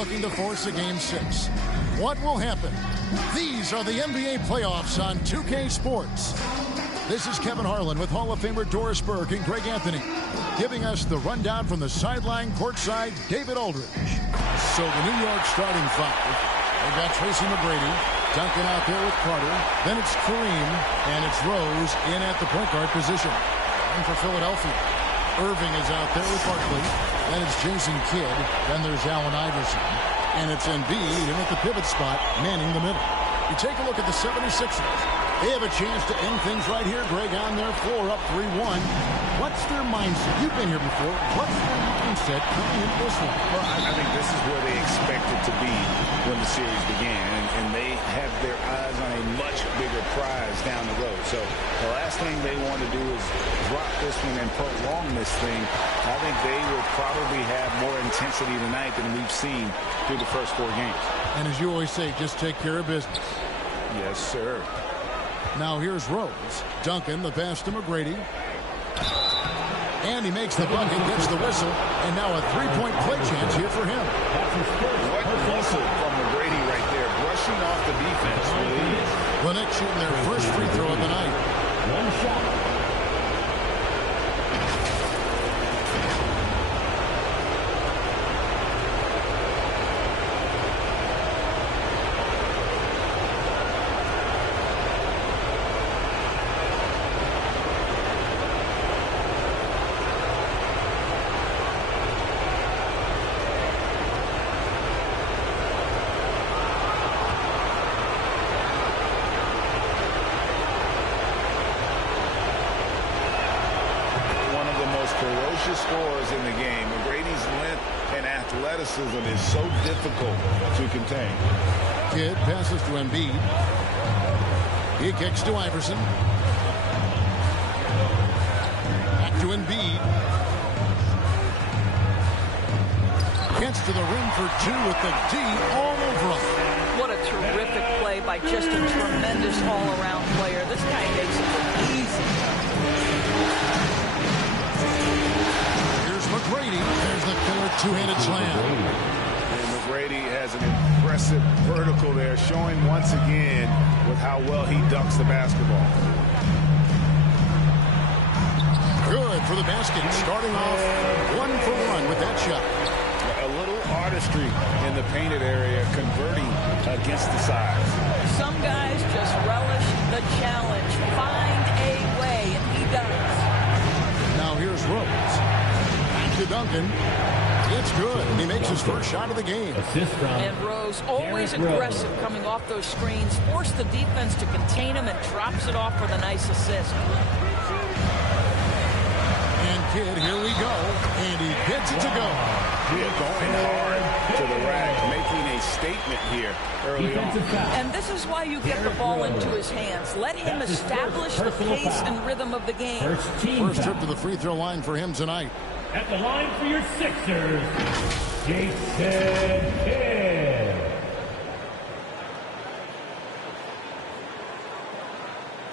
looking to force a Game 6. What will happen? These are the NBA playoffs on 2K Sports. This is Kevin Harlan with Hall of Famer Doris Burke and Greg Anthony, giving us the rundown from the sideline courtside, David Aldridge. So the New York starting five. They've got Tracy McGrady, Duncan out there with Carter. Then it's Kareem, and it's Rose in at the point guard position. And for Philadelphia, Irving is out there with Barkley. Then it's Jason Kidd. Then there's Allen Iverson. And it's Embiid in at the pivot spot, manning the middle. You take a look at the 76ers. They have a chance to end things right here, Greg, on their floor, up 3-1. What's their mindset? You've been here before. What's their mindset coming into this one? Well, I think this is where they expected to be when the series began, and they have their eyes on a much bigger prize down the road. So the last thing they want to do is drop this one and prolong this thing. I think they will probably have more intensity tonight than we've seen through the first 4 games. And as you always say, just take care of business. Yes, sir. Now here's Rose. Duncan, the pass to McGrady. And he makes the bucket, gets the whistle, and now a three-point play chance here for him. What muscle from McGrady right there, brushing off the defense. The Knicks shooting their first free throw of the night. One shot. Scores in the game. McGrady's length and athleticism is so difficult to contain. Kidd passes to Embiid. He kicks to Iverson. Back to Embiid. Gets to the rim for 2 with the D all over him. What a terrific play by just a tremendous all-around player. This guy makes it look easy. McGrady, there's the killer two-handed slam. And McGrady has an impressive vertical there, showing once again with how well he dunks the basketball. Good for the basket, starting off 1 for 1 with that shot. A little artistry in the painted area, converting against the size. Some guys just relish the challenge, find a way, and he does. Now here's Rose. To Duncan. It's good. He makes his first shot of the game. And Rose, always aggressive coming off those screens, forced the defense to contain him and drops it off with a nice assist. And Kidd, here we go. And he gets it to go. Yeah, going hard to the rack, making a statement here early on. And this is why you get the ball into his hands. Let him establish the pace and rhythm of the game. First trip to the free throw line for him tonight. At the line for your Sixers, Jason Kidd.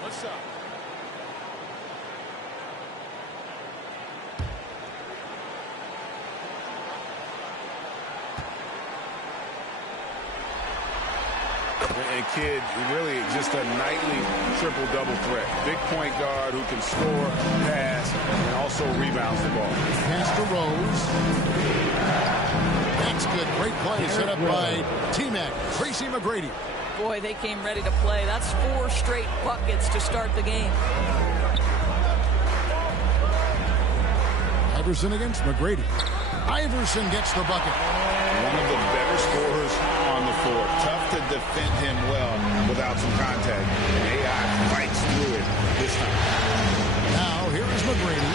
What's up? And Kidd, really just a nightly triple-double threat. Big point guard who can score, pass, and also rebounds the ball. Pass to Rose. That's good. Great play set up by T-Mac, Tracy McGrady. Boy, they came ready to play. That's 4 straight buckets to start the game. Iverson against McGrady. Iverson gets the bucket. One of the better scorers on the floor. Tough to defend him well without some contact. And AI fights through it this time. Now, here is McGrady.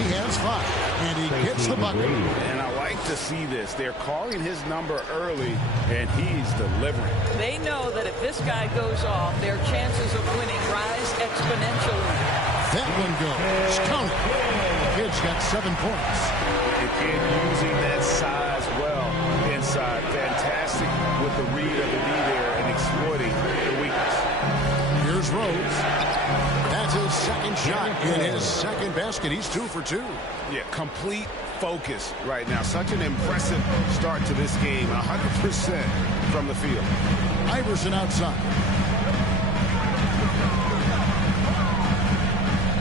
He has 5, and he gets the bucket. And I like to see this. They're calling his number early, and he's delivering. They know that if this guy goes off, their chances of winning rise exponentially. That one goes. Count it. Kidd's got 7 points. The Kid using that size well inside. Fantastic with the read of the D there and exploiting the weakness. Here's Rose. That's his second shot in his second basket. He's 2 for 2. Yeah, complete focus right now. Such an impressive start to this game. 100% from the field. Iverson outside.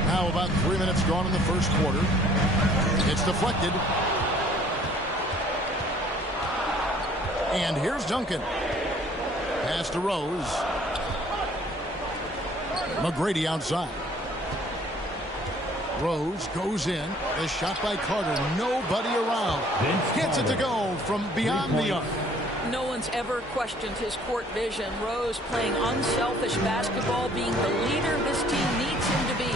Now about 3 minutes gone in the first quarter. It's deflected. And here's Duncan. Pass to Rose. McGrady outside. Rose goes in. The shot by Carter. Nobody around. Gets it to go from beyond the arc. No one's ever questioned his court vision. Rose playing unselfish basketball, being the leader this team needs him to be.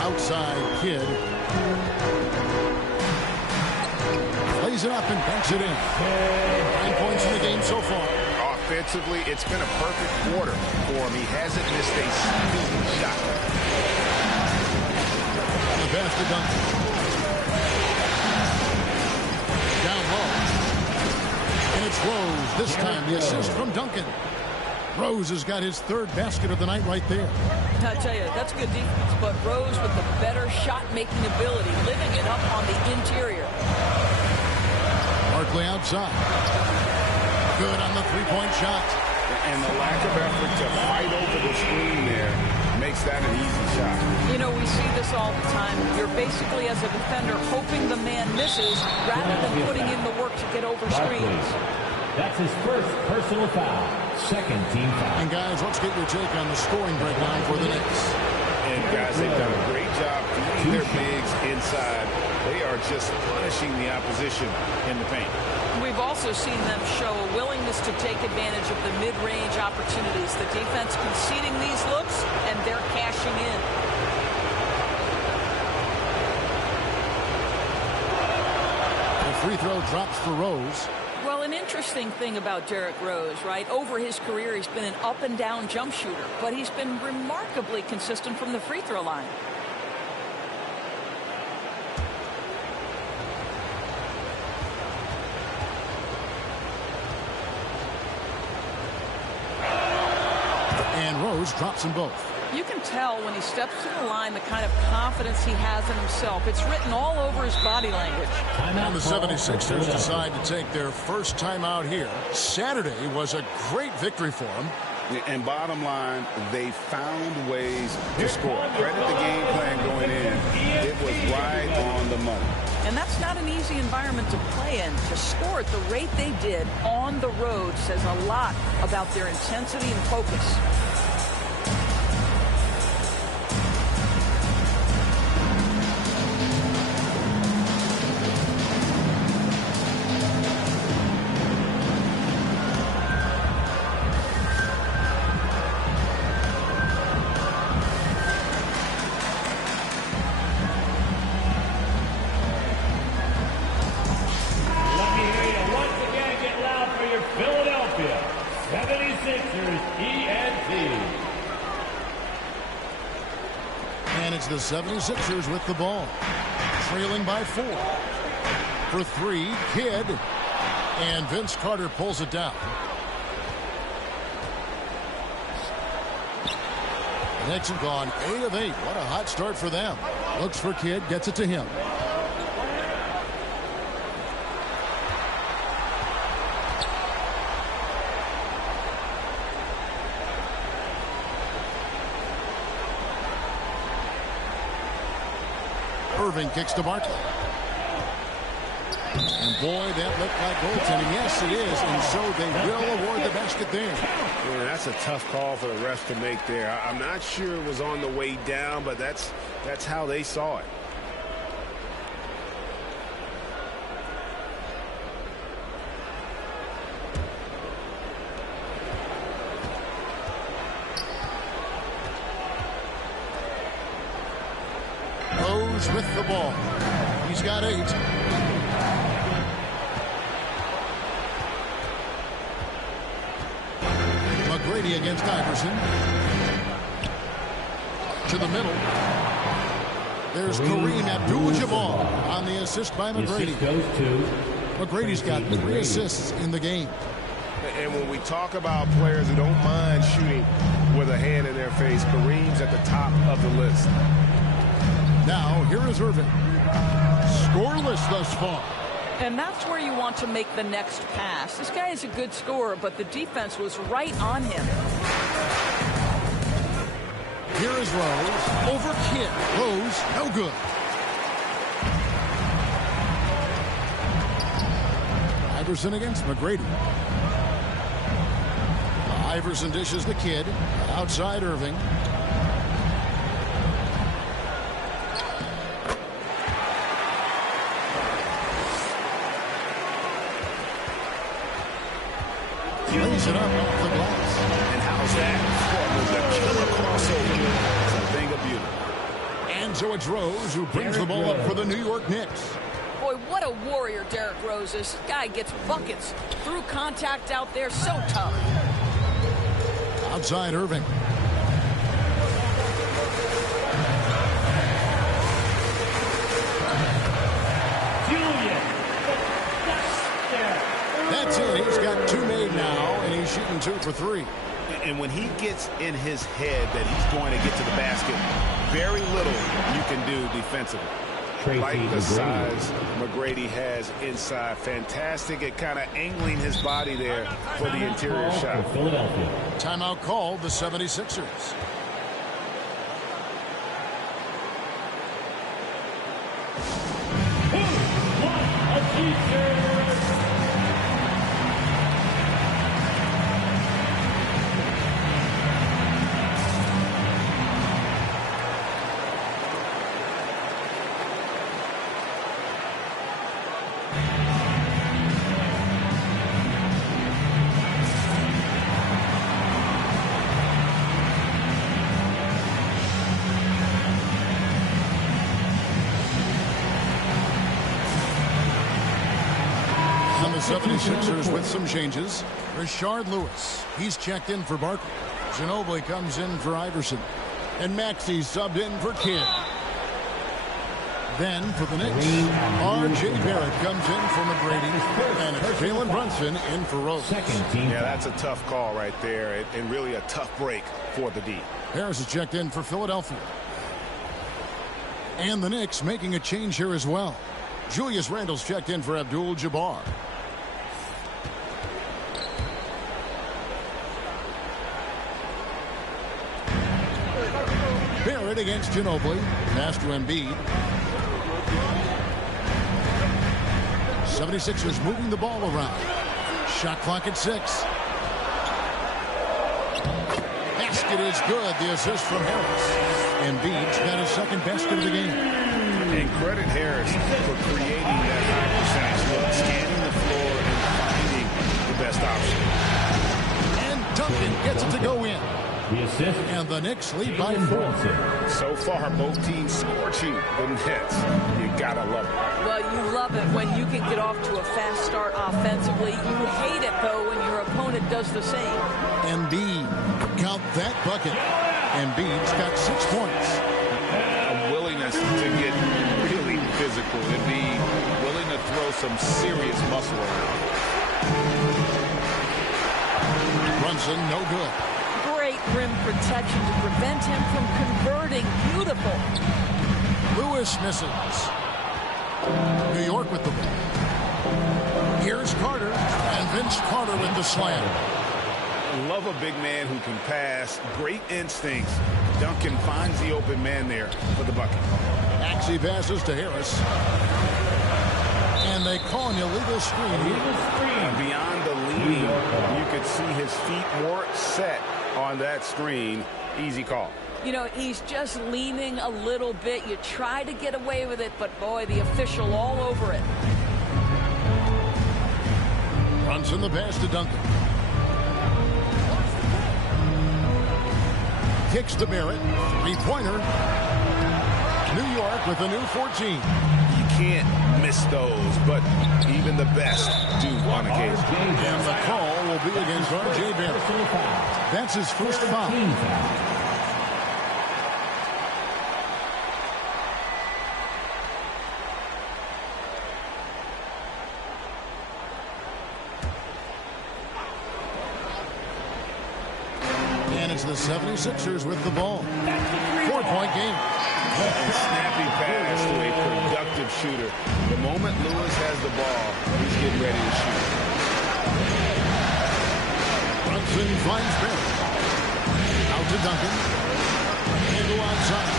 Outside Kidd. Plays it up and banks it in. 9 points in the game so far. Offensively, it's been a perfect quarter for him. He hasn't missed a single shot. The pass to Duncan. Down low. And it's Rose. This time the assist from Duncan. Rose has got his third basket of the night right there. I tell you, that's good defense, but Rose with the better shot-making ability, living it up on the interior. Barkley outside. Good on the three-point shot. And the lack of effort to fight over the screen there makes that an easy shot. You know, we see this all the time. You're basically, as a defender, hoping the man misses rather than putting in the work to get over screens. That's his first personal foul. Second team foul. And guys, let's get your take on the scoring breakdown for the Knicks. And guys, they've done a great job feeding their bigs inside. They are just punishing the opposition in the paint. We've also seen them show a willingness to take advantage of the mid-range opportunities. The defense conceding these looks, and they're cashing in. The free throw drops for Rose. Well, an interesting thing about Derrick Rose, right? Over his career, he's been an up-and-down jump shooter, but he's been remarkably consistent from the free throw line. And Rose drops them both. You can tell when he steps to the line the kind of confidence he has in himself. It's written all over his body language. And the 76ers decide to take their first time out here. Saturday was a great victory for them. And bottom line, they found ways to score. Credit the game plan going in. It was right on the money. And that's not an easy environment to play in. To score at the rate they did on the road says a lot about their intensity and focus. The 76ers with the ball, trailing by 4. For 3, Kidd, and Vince Carter pulls it down. The Knicks have gone 8 of 8. What a hot start for them. Looks for Kidd, gets it to him. Irving kicks to Barkley. And boy, that looked like goaltending. Yes, it is. And so they will award the basket there. Yeah, that's a tough call for the refs to make there. I'm not sure it was on the way down, but that's how they saw it. With the ball. He's got 8. McGrady against Iverson. To the middle. There's Kareem Abdul-Jabbar on the assist by McGrady. McGrady's got 3 assists in the game. And when we talk about players who don't mind shooting with a hand in their face. Kareem's at the top of the list. Now, here is Irving. Scoreless thus far. And that's where you want to make the next pass. This guy is a good scorer, but the defense was right on him. Here is Rose. Over Kidd. Rose, no good. Iverson against McGrady. Iverson dishes the Kidd. Outside Irving. Lays it up off the glass. And how's that? That was a killer crossover. It's a thing of beauty. And so it's Rose who brings the ball up for the New York Knicks. Boy, what a warrior Derrick Rose is. This guy gets buckets through contact out there. So tough. Outside Irving. That's it. He's got 2 made now, and he's shooting 2 for 3. And when he gets in his head that he's going to get to the basket, very little you can do defensively. Like the size McGrady has inside. Fantastic at kind of angling his body there for the interior shot. Timeout called the 76ers. The 76ers with some changes. Rashard Lewis, he's checked in for Barkley. Ginobili comes in for Iverson. And Maxey subbed in for Kidd. Then for the Knicks, R.J. Barrett comes in for McGrady. And it's Jalen Brunson in for Rose. Yeah, that's a tough call right there. And really a tough break for the D. Harris is checked in for Philadelphia. And the Knicks making a change here as well. Julius Randle's checked in for Abdul-Jabbar. Barrett against Ginobili. Pass to Embiid. 76ers moving the ball around. Shot clock at 6. Basket is good. The assist from Harris. Embiid's got his second basket of the game. And credit Harris for creating that high percentage look, scanning the floor and finding the best option. And Duncan gets it to go in. The assist. And the Knicks lead by 4. So far, both teams scorching the Nets. You gotta love it. Well, you love it when you can get off to a fast start offensively. You hate it, though, when your opponent does the same. Embiid, count that bucket. Embiid's got 6 points. A willingness to get really physical and be willing to throw some serious muscle around. Brunson, no good. Great rim protection to prevent him from converting. Beautiful. Lewis misses. New York with the ball. Here's Carter, and Vince Carter with the slam. Love a big man who can pass. Great instincts. Duncan finds the open man there for the bucket. Maxey passes to Harris. And they call an illegal screen. Beyond the lead, you could see his feet more set on that screen. Easy call. You know, he's just leaning a little bit. You try to get away with it, but boy, the official all over it. Brunson the pass to Duncan. Kicks to Barrett. 3-pointer. New York with a new 14. You can't miss those, but even the best do on occasion. And the call will be against R.J. Barrett. That's his first foul. And it's the 76ers with the ball. 4-point game. And snappy pass to a productive shooter. The moment Lewis has the ball, he's getting ready to shoot. Brunson finds Barrett. Out to Duncan. Handle outside.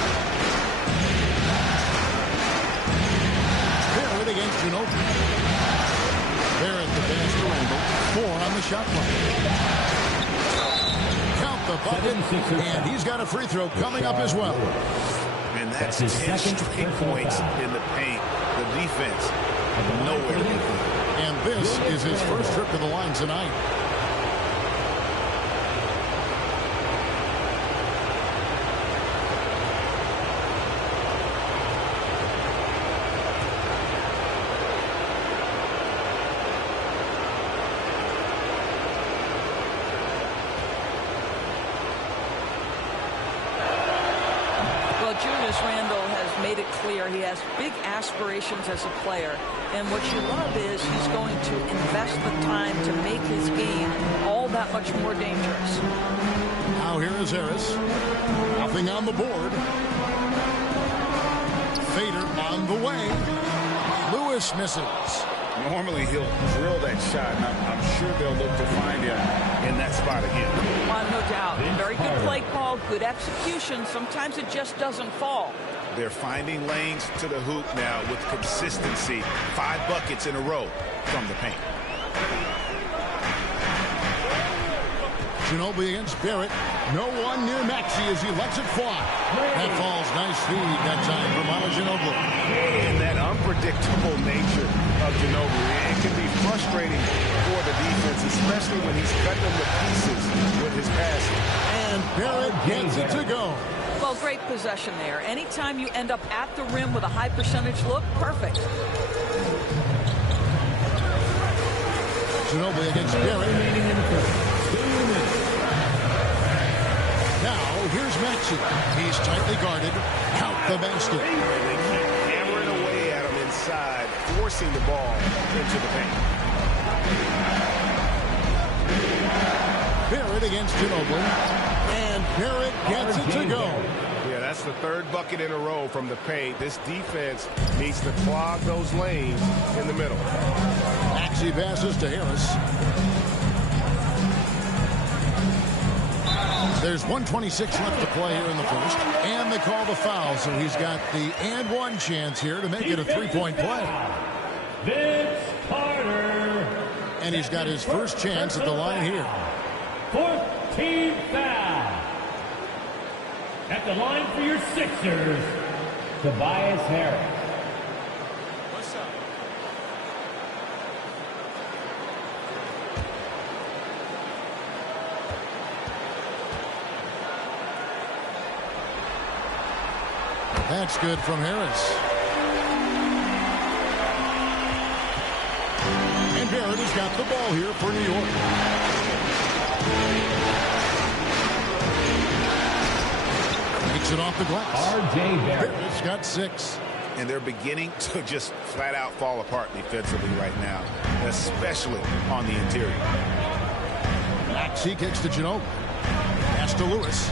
Barrett against Ginobili. Barrett the pass to Randall. 4 on the shot clock. Count the bucket. And he's got a free throw coming up as well. And that's 10 straight points in the paint. The defense, nowhere to be found. And this is his first trip to the line tonight. Julius Randle has made it clear he has big aspirations as a player. And what you love is he's going to invest the time to make his game all that much more dangerous. Now here is Harris. Nothing on the board. Fader on the way. Lewis misses. Normally he'll drill that shot, and I'm sure they'll look to find him in that spot again. No doubt. Very good play call, good execution. Sometimes it just doesn't fall. They're finding lanes to the hoop now with consistency. 5 buckets in a row from the paint. Ginobili against Barrett. No one near Maxey as he lets it fly. That falls. Nice feed that time from Ginobili. And that unpredictable nature of Ginobili, it can be frustrating for the defense, especially when he's cutting them to pieces with his passing. And Barrett gets it to go. Well, great possession there. Anytime you end up at the rim with a high percentage look, perfect. Ginobili against Barrett. Now, here's Maxey. He's tightly guarded. Count the basket. They keep hammering away at him inside, forcing the ball into the paint. Barrett against Ginobili. And Barrett gets it to go. Yeah, that's the 3rd bucket in a row from the paint. This defense needs to clog those lanes in the middle. Maxey passes to Harris. There's 1:26 left to play here in the first. And they call the foul, so he's got the and one chance here to make it a 3-point play. Vince Carter. And he's got his first chance at the line here. 4th team foul. At the line for your Sixers, Tobias Harris. What's up? That's good from Harris. And Barrett has got the ball here for New York. Takes it off the glass. R.J. Barrett. Barrett's got 6. And they're beginning to just flat out fall apart defensively right now, especially on the interior. Maxey kicks to Ginobili. Pass to Lewis.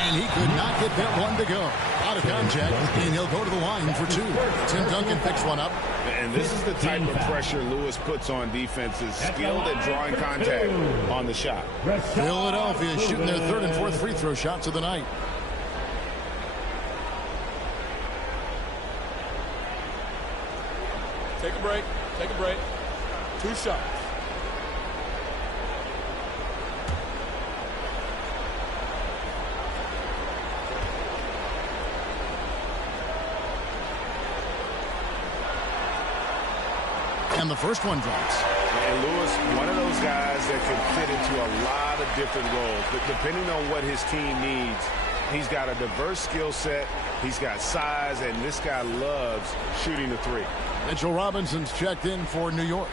And he could not get that one to go. Out of contact, and he'll go to the line for 2. Tim Duncan picks one up. And this is the type of pressure Lewis puts on defenses, skilled at drawing contact on the shot. Philadelphia shooting their 3rd and 4th free throw shots of the night. Take a break. Take a break. 2 shots. And the first one drops. And Lewis, one of those guys that can fit into a lot of different roles. But depending on what his team needs, he's got a diverse skill set. He's got size, and this guy loves shooting the 3. Mitchell Robinson's checked in for New York.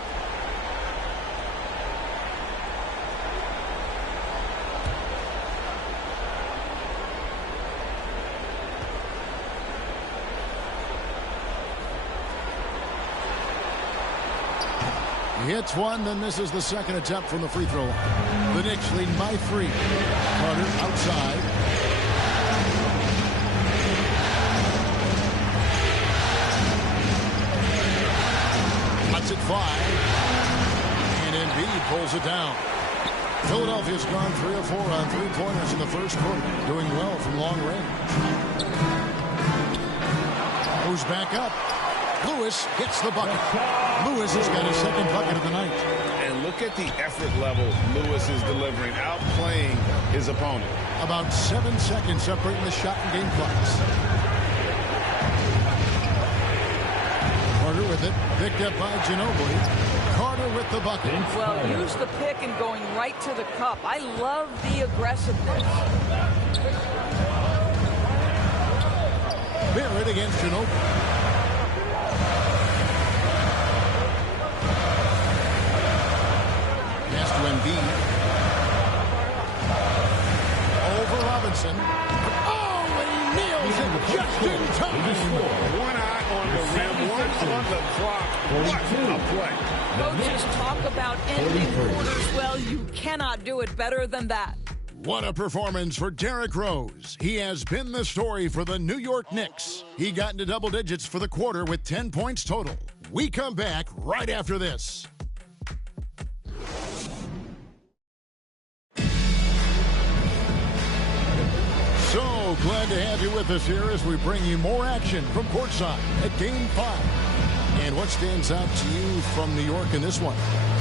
He hits one, then misses the second attempt from the free throw line. The Knicks leading by 3. Carter outside. Cuts it 5. And Embiid pulls it down. Philadelphia's gone 3 of 4 on 3-pointers in the first quarter, doing well from long range. Moves back up. Lewis gets the bucket. Lewis has got his second bucket of the night. And look at the effort level Lewis is delivering, outplaying his opponent. About 7 seconds separating the shot and game clocks. Carter with it, picked up by Ginobili. Carter with the bucket. Well, use the pick and going right to the cup. I love the aggressiveness. Barrett against Ginobili. Pass to Embiid. Over Robinson. Oh, and he nails it just in time. One eye on the rim, one on the clock. What a play. Coaches talk about ending quarters. Well, you cannot do it better than that. What a performance for Derrick Rose. He has been the story for the New York Knicks. He got into double digits for the quarter with 10 points total. We come back right after this. So glad to have you with us here as we bring you more action from courtside at Game 5. And what stands out to you from New York in this one?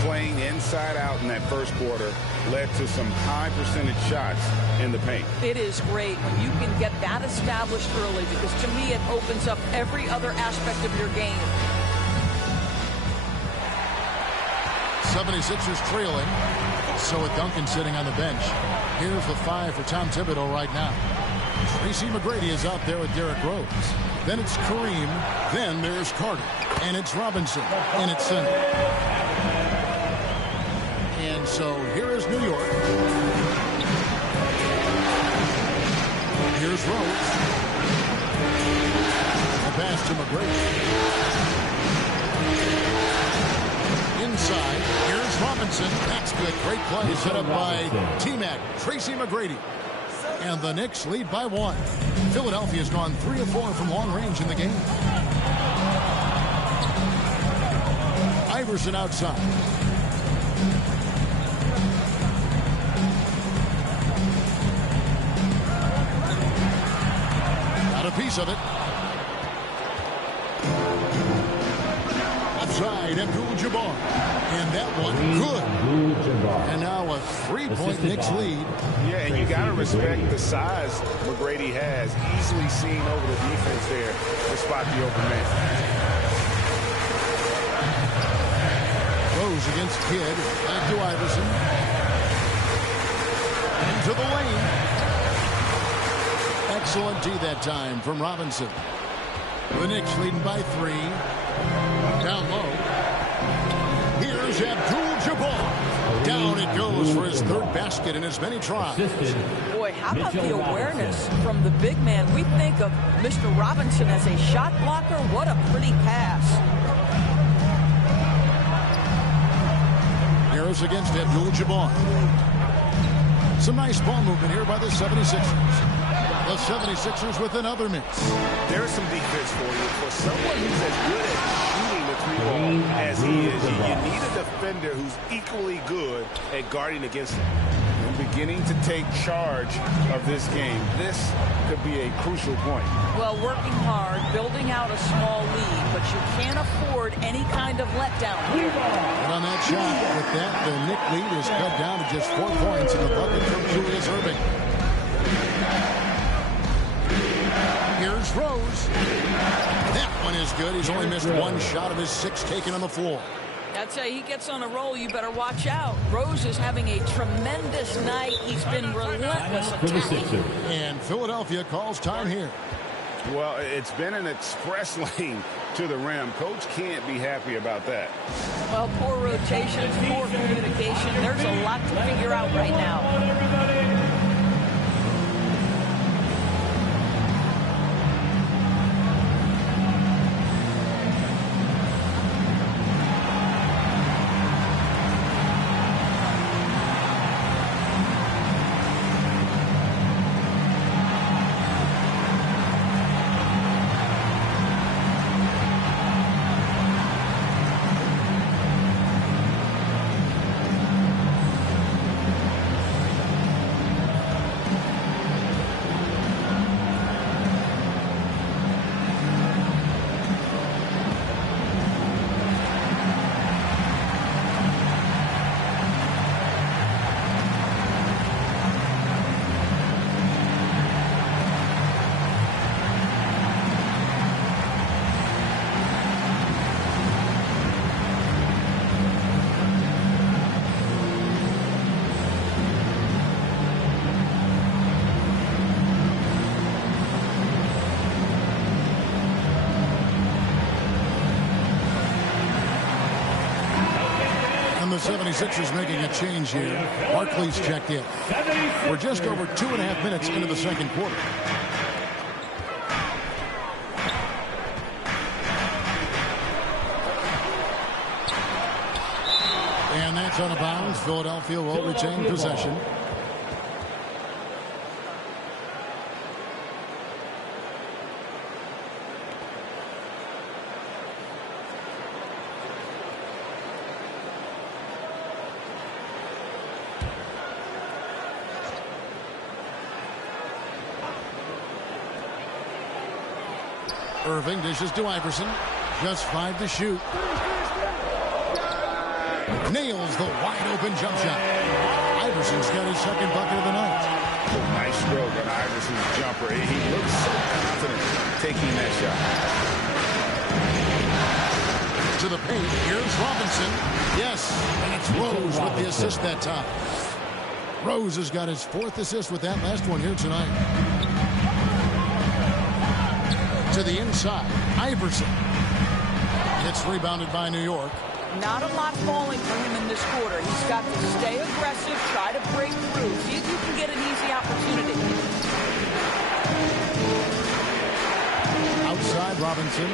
Playing inside out in that first quarter led to some high percentage shots in the paint. It is great when you can get that established early, because to me it opens up every other aspect of your game. 76ers trailing. So with Duncan sitting on the bench. Here's the 5 for Tom Thibodeau right now. Tracy McGrady is out there with Derrick Rose. Then it's Kareem. Then there's Carter. And it's Robinson in its center. And so here is New York. Here's Rose. The pass to McGrady. Inside, here's Robinson. That's good. Great play set up by T-Mac, Tracy McGrady. And the Knicks lead by 1. Philadelphia's gone 3 of 4 from long range in the game. Iverson outside. Got a piece of it. Offside, Abdul-Jabbar. And that one good. And now a 3-point Knicks lead. Yeah, and you got to respect the size McGrady has. Easily seen over the defense there to spot the open man. Rose against Kidd. Back to Iverson. Into the lane. Excellent D that time from Robinson. The Knicks leading by 3. Down low. Here's Abdul-Jabbar. Down it goes for his 3rd basket in as many tries. Boy, how about the awareness from the big man? We think of Mr. Robinson as a shot blocker. What a pretty pass. Harris against Abdul-Jabbar. Some nice ball movement here by the 76ers. The 76ers with another miss. There's some defense for you. For someone who's as good at shooting the 3-ball as he is, you need a defender who's equally good at guarding against him. And beginning to take charge of this game. This could be a crucial point. Well, working hard, building out a small lead, but you can't afford any kind of letdown here. And on that shot, with that, the Knick lead is cut down to just 4 points in the bucket from Julius Erving. Here's Rose. That one is good. He's only missed 1 shot of his 6 taken on the floor. I'd say he gets on a roll, you better watch out. Rose is having a tremendous night. He's been relentless attacking. And Philadelphia calls time here. Well, it's been an express lane to the rim. Coach can't be happy about that. Well, poor rotation, poor communication. There's a lot to figure out right now. the 76ers making a change here. Barkley's checked in. We're just over 2.5 minutes into the second quarter. And that's out of bounds. Philadelphia will retain possession. Irving dishes to Iverson. Just 5 to shoot. Nails the wide-open jump shot. Iverson's got his second bucket of the night. Nice stroke on Iverson's jumper. He looks so confident taking that shot. To the paint. Here's Robinson. Yes, and it's Rose with the assist that time. Rose has got his 4th assist with that last one here tonight. To the inside. Iverson. It's rebounded by New York. Not a lot falling for him in this quarter. He's got to stay aggressive, try to break through, see if you can get an easy opportunity. Outside Robinson.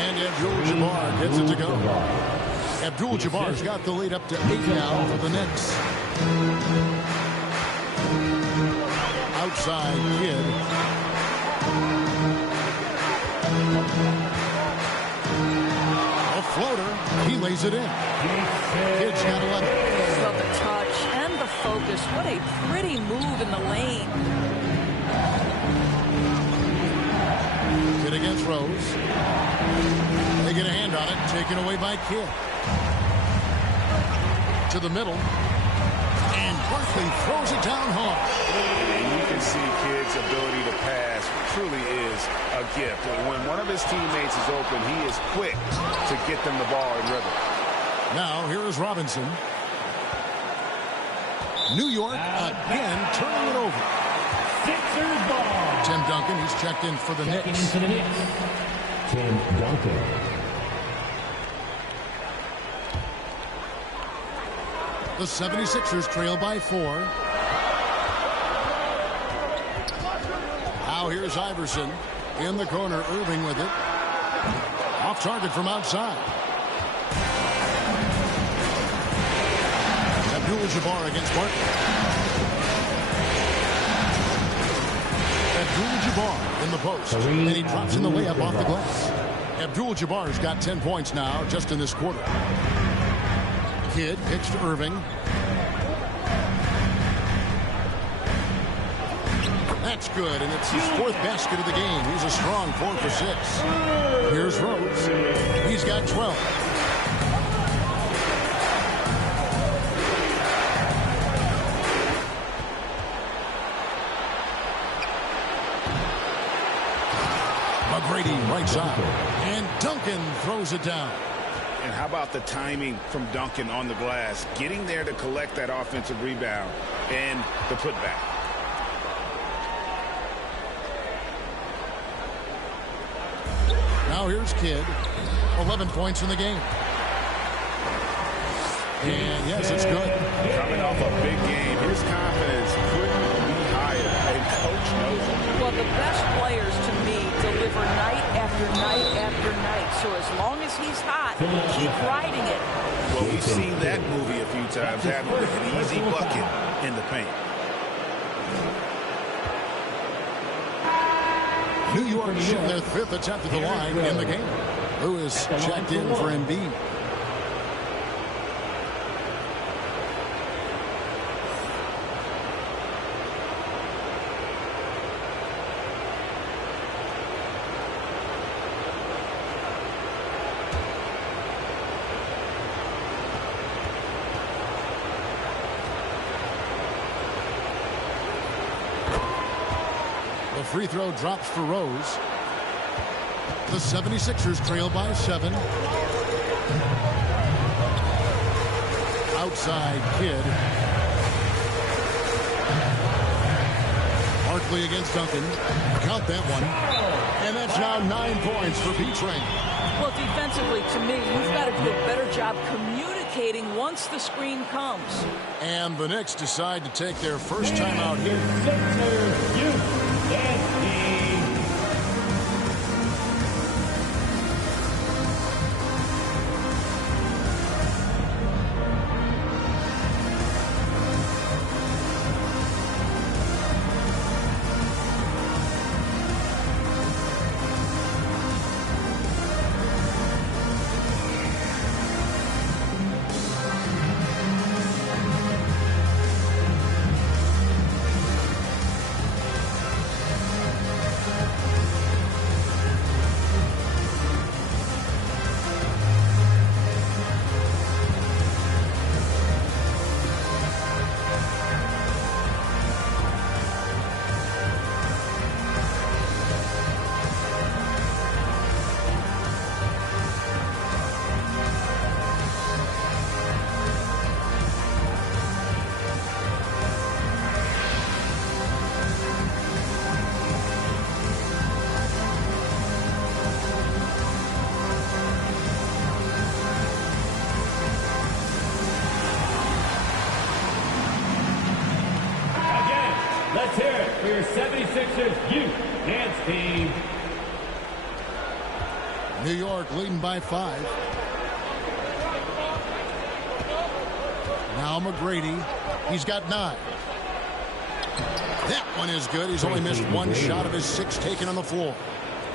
And Abdul-Jabbar gets it to go. Abdul-Jabbar's got the lead up to 8 now for the Knicks. Outside Kidd. A floater. He lays it in. Kidd's got 11. So the touch and the focus. What a pretty move in the lane. Kidd against Rose. They get a hand on it. Taken away by Kidd. To the middle. And Barkley throws it down hard. And you can see Kidd's ability to pass truly is a gift. When one of his teammates is open, he is quick to get them the ball in rhythm. Now here is Robinson. New York again turning it over. Sixers ball. Tim Duncan, he's checked in for the Checking Knicks. into the Knicks. Tim Duncan. The 76ers trail by 4. Now here's Iverson. In the corner, Irving with it. Off target from outside. Abdul-Jabbar against Barkley. Abdul-Jabbar in the post. And he drops in the layup off the glass. Abdul-Jabbar's got 10 points now just in this quarter. Kidd kicks to Irving. That's good, and it's his 4th basket of the game. He's a strong 4 for 6. Here's Rose. He's got 12. McGrady right side. And Duncan throws it down. And how about the timing from Duncan on the glass, getting there to collect that offensive rebound and the putback. Now here's Kidd. 11 points in the game. And yes, it's good. Coming off a big game, his confidence couldn't be higher, and coach knows it. Well, the best players to me deliver night after night after night. So as long as he's hot, keep riding it. Well, we've seen that movie a few times, having an easy bucket in the paint. New York shot their 5th attempt at the line in the game. Lewis checked in for Embiid. The free throw drops for Rose. The 76ers trail by 7. Outside Kidd. Barkley against Duncan. Count that one. And that's now 9 points for B-Train. Well, defensively, to me, you've got to do a better job communicating once the screen comes. And the Knicks decide to take their first time out here. Let's hear it for your 76ers youth dance team. New York leading by 5. Now McGrady. He's got 9. That one is good. He's only missed one shot of his 6 taken on the floor.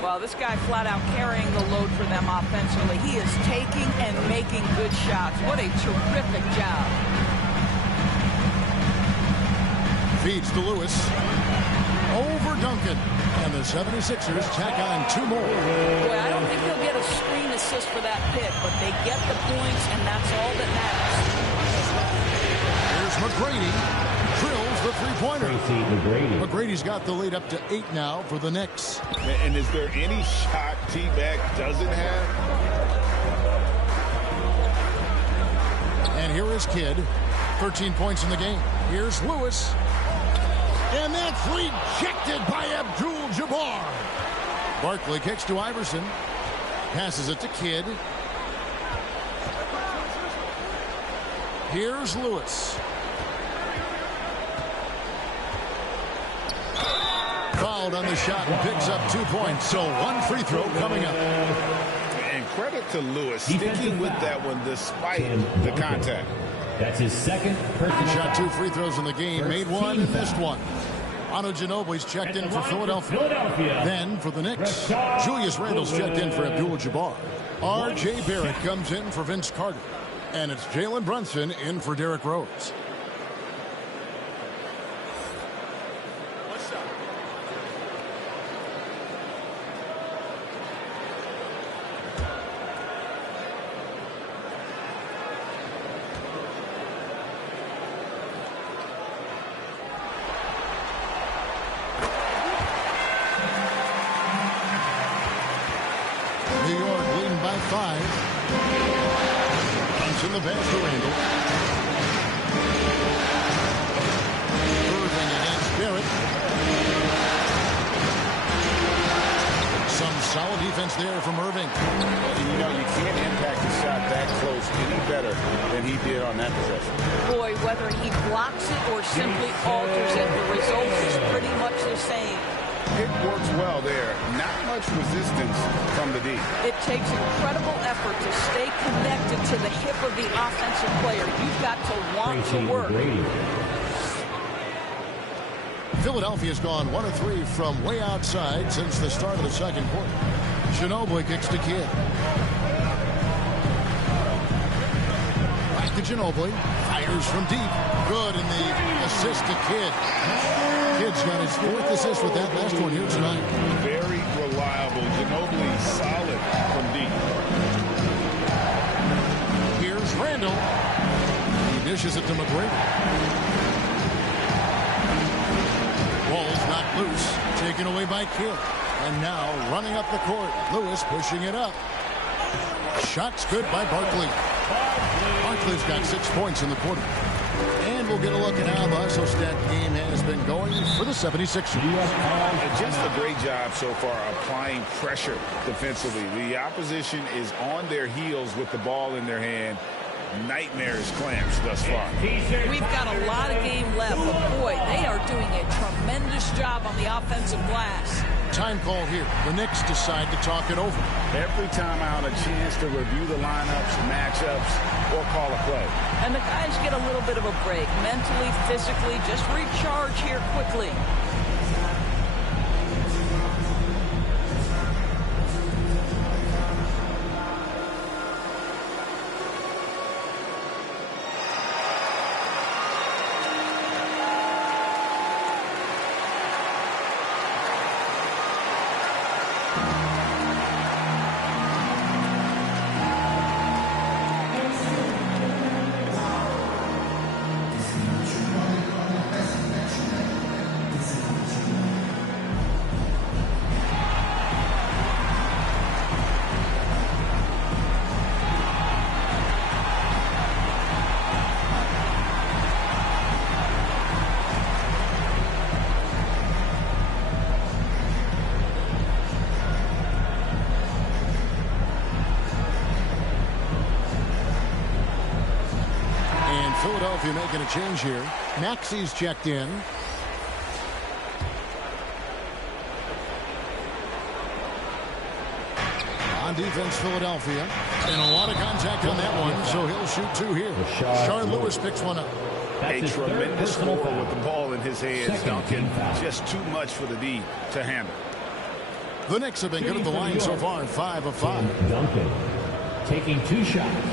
Well, this guy flat out carrying the load for them offensively. He is taking and making good shots. What a terrific job. Feeds to Lewis. Over Duncan. And the 76ers tack on 2 more. Boy, I don't think they'll get a screen assist for that pick, but they get the points, and that's all that matters. Here's McGrady. Drills the three-pointer. McGrady's got the lead up to 8 now for the Knicks. And is there any shot T-Mac doesn't have? And here is Kidd. 13 points in the game. Here's Lewis. And that's rejected by Abdul-Jabbar. Barkley kicks to Iverson. Passes it to Kidd. Here's Lewis. Fouled on the shot and picks up 2 points. So 1 free throw coming up. And credit to Lewis sticking with that one despite the contact. That's his second personal. Shot 2 free throws in the game. Made 1 and missed 1. Ano Ginobili's checked in for Philadelphia. Then for the Knicks, Julius Randle's checked in for Abdul-Jabbar. R.J. Barrett comes in for Vince Carter. And it's Jalen Brunson in for Derrick Rose. New York leading by 5. Comes in the pass to Randle. Irving against Barrett. Some solid defense there from Irving. You know, you can't impact a shot that close any better than he did on that possession. Boy, whether he blocks it or simply alters it, the result is pretty much the same. It works well there. Not much resistance from the D. It takes incredible effort to stay connected to the hip of the offensive player. You've got to want to work. Philadelphia's gone 1 of 3 from way outside since the start of the second quarter. Ginobili kicks to Kidd. Back to Ginobili. Fires from deep. Good in the assist to Kidd. Kidd's got his 4th assist with that last one here tonight. Very reliable. Ginobili solid from deep. Here's Randle. He dishes it to McGrady. Ball's knocked loose. Taken away by Kidd. And now running up the court. Lewis pushing it up. Shot's good by Barkley. Barkley's got 6 points in the quarter. And And we'll get a look at how the Hustlestat game has been going for the 76ers. Just a great job so far applying pressure defensively. The opposition is on their heels with the ball in their hand. Nightmares clamps thus far. We've got a lot of game left, but boy, they are doing a tremendous job on the offensive glass. Time call here. The Knicks decide to talk it over. Every time out, a chance to review the lineups, matchups, or call a play. And the guys get a little bit of a break, mentally, physically, just recharge here quickly. Philadelphia making a change here. Maxi's checked in. On defense, Philadelphia. And a lot of contact on that one, so he'll shoot two here. Sean Lewis picks one up. A tremendous score with the ball in his hands, Duncan. Just too much for the D to handle. The Knicks have been good at the line so far, 5 of 5. Duncan taking 2 shots.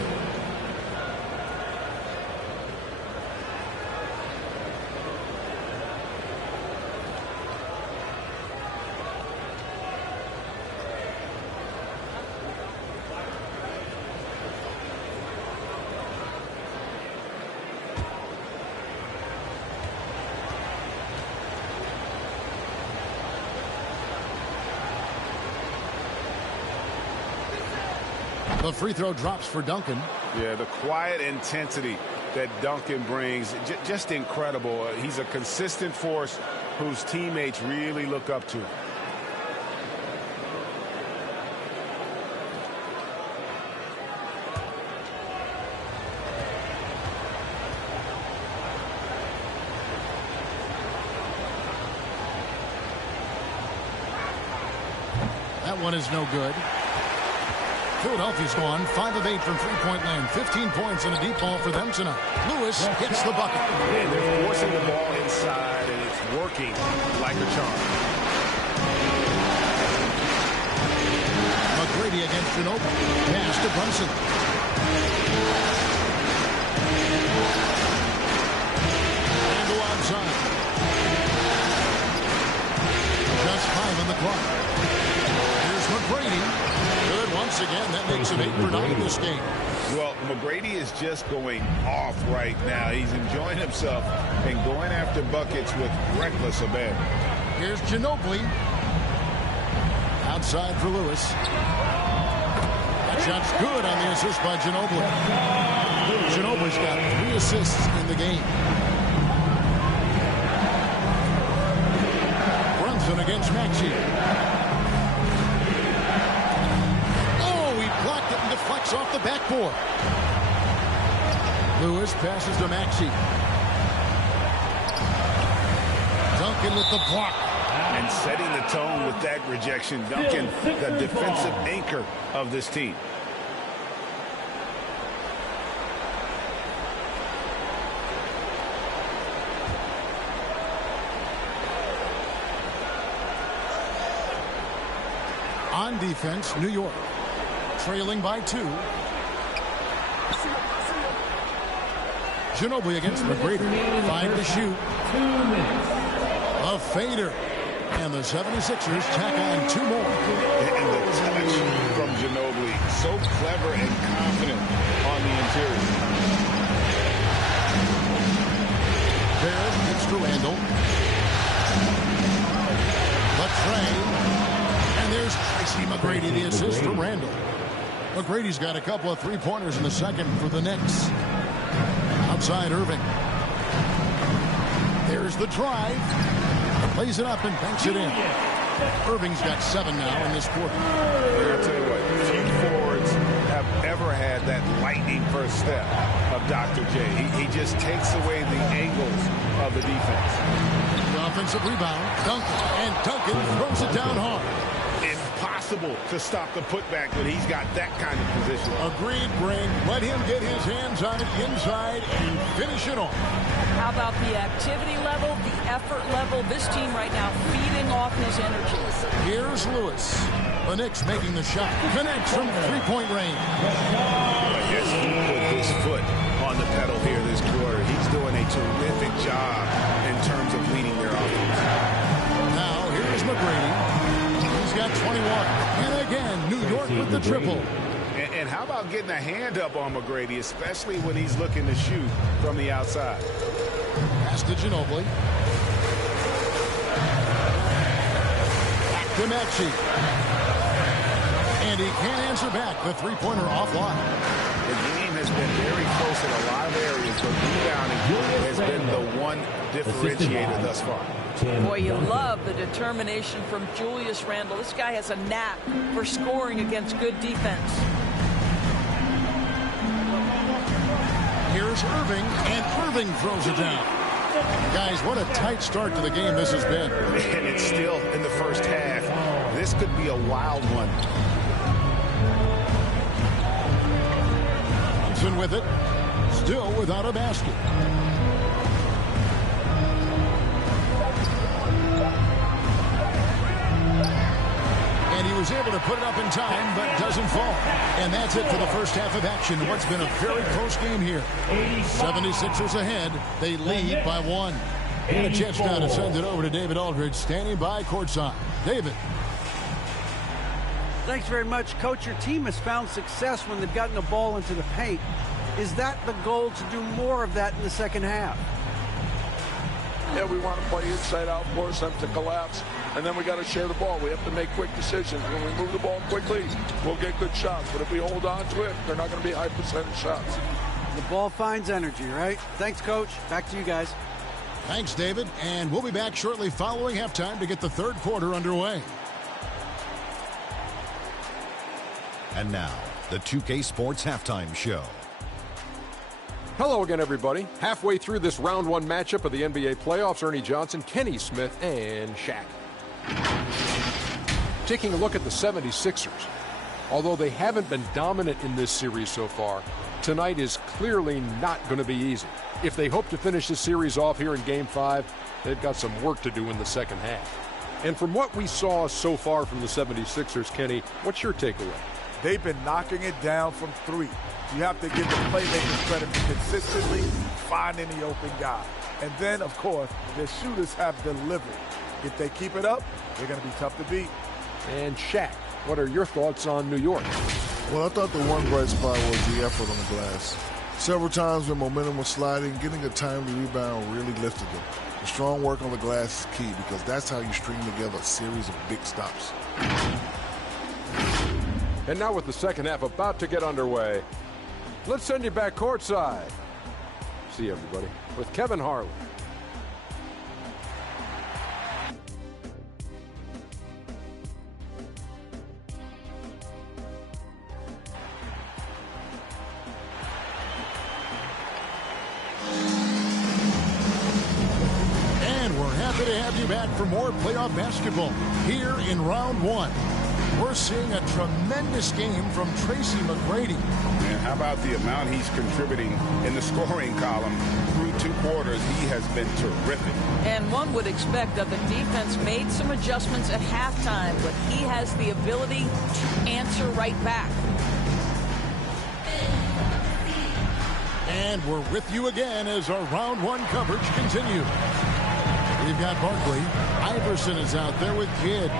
The free throw drops for Duncan. Yeah, the quiet intensity that Duncan brings, just incredible. He's a consistent force whose teammates really look up to. That one is no good. Philadelphia's gone 5 of 8 from three-point land. 15 points and a deep ball for them tonight. Lewis hits the bucket. And they're forcing the ball inside, and it's working like a charm. McGrady against Ginobili. Pass to Brunson. And go outside. Just 5 on the clock. Here's McGrady. Good once again. That makes him 8 for 9 in this game. Well, McGrady is just going off right now. He's enjoying himself and going after buckets with reckless abandon. Here's Ginobili. Outside for Lewis. That shot's good on the assist by Ginobili. Ginobili's got 3 assists in the game. Brunson against Maxey. Deflects off the backboard. Lewis passes to Maxey. Duncan with the block. And setting the tone with that rejection. Duncan, the defensive anchor of this team. On defense, New York. Trailing by 2. Ginobili against McGrady. 5 to shoot. 2 minutes. A fader. And the 76ers tack on 2 more. And the touch from Ginobili. So clever and confident on the interior. Barrett gets to Randall. Latrey. And there's Tracy McGrady, the assist for Randall. McGrady's got a couple of 3-pointers in the second for the Knicks. Outside Irving. Here's the drive. Plays it up and banks it in. Irving's got 7 now in this quarter. I'll tell you what, few forwards have ever had that lightning first step of Dr. J. He just takes away the angles of the defense. The offensive rebound, Duncan, and Duncan throws it down hard. Impossible to stop the putback when he's got that kind of position. Agreed, Greg. Let him get his hands on it inside and finish it off. How about the activity level, the effort level? This team right now feeding off his energy. Here's Lewis. The Knicks making the shot. Connects from three-point range. I guess he put his foot on the pedal here this quarter. He's doing a terrific job in terms of leading their offense. Now, here's McGrady. He's got 21. And again, New York with the triple. And how about getting a hand up on McGrady, especially when he's looking to shoot from the outside? Pass to Ginobili. Back to Mexi. And he can't answer back. The three-pointer offline. The game has been very close in a lot of areas, but rebounding has been the one differentiator thus far. Boy, you love the determination from Julius Randle. This guy has a knack for scoring against good defense. Here's Irving, and Irving throws it down. Guys, what a tight start to the game this has been. And it's still in the first half. This could be a wild one. Thompson with it, still without a basket. And he was able to put it up in time, but doesn't fall. And that's it for the first half of action. What's been a very close game here. 76ers ahead. They lead by 1. And a chance now to send it over to David Aldridge, standing by courtside. David. Thanks very much, Coach. Your team has found success when they've gotten the ball into the paint. Is that the goal, to do more of that in the second half? Yeah, we want to play inside out, force them to collapse, and then we got to share the ball. We have to make quick decisions. When we move the ball quickly, we'll get good shots. But if we hold on to it, they're not going to be high percentage shots. The ball finds energy, right? Thanks, Coach. Back to you guys. Thanks, David. And we'll be back shortly following halftime to get the third quarter underway. And now, the 2K Sports Halftime Show. Hello again, everybody. Halfway through this round one matchup of the NBA playoffs, Ernie Johnson, Kenny Smith, and Shaq. Taking a look at the 76ers. Although they haven't been dominant in this series so far, tonight is clearly not going to be easy. If they hope to finish the series off here in Game 5, they've got some work to do in the second half. And from what we saw so far from the 76ers, Kenny, what's your takeaway? They've been knocking it down from 3. You have to give the playmakers credit for consistently finding the open guy. And then, of course, the shooters have delivered. If they keep it up, they're going to be tough to beat. And Shaq, what are your thoughts on New York? Well, I thought the one bright spot was the effort on the glass. Several times when momentum was sliding, getting a timely rebound really lifted them. The strong work on the glass is key because that's how you string together a series of big stops. And now with the second half about to get underway, let's send you back courtside. See you, everybody, with Kevin Harlan. And we're happy to have you back for more playoff basketball here in round 1. We're seeing a tremendous game from Tracy McGrady. And how about the amount he's contributing in the scoring column through 2 quarters? He has been terrific. And one would expect that the defense made some adjustments at halftime, but he has the ability to answer right back. And we're with you again as our round 1 coverage continues. We've got Barkley. Iverson is out there with Kidd.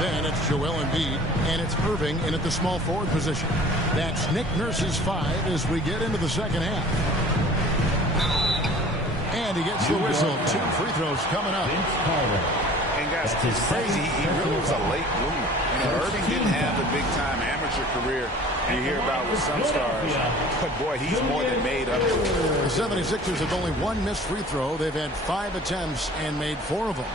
Then it's Joel Embiid, and it's Irving in at the small forward position. That's Nick Nurse's 5 as we get into the second half. And he gets the whistle. 2 free throws coming up. And guys, it's crazy. He really was a late bloomer. You know, Irving didn't have the big-time amateur career you hear about with some stars. But, boy, he's more than made up to it. The 76ers have only one missed free throw. They've had 5 attempts and made 4 of them.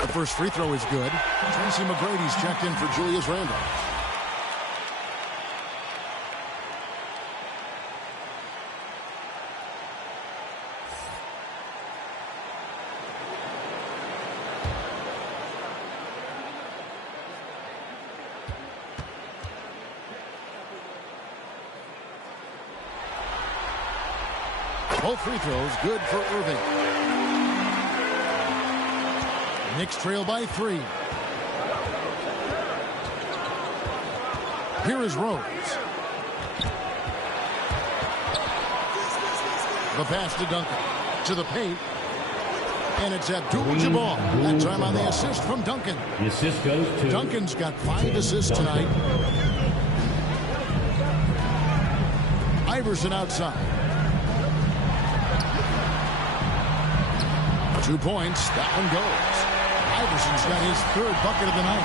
The first free throw is good. Tracy McGrady's checked in for Julius Randle. Both free throws good for Irving. Knicks trail by 3. Here is Rose. The pass to Duncan. To the paint. And it's Abdul-Jabbar. That time on the assist from Duncan. The assist goes to Duncan's got 5 assists tonight. Iverson outside. 2 points. That one goes. Iverson's got his 3rd bucket of the night.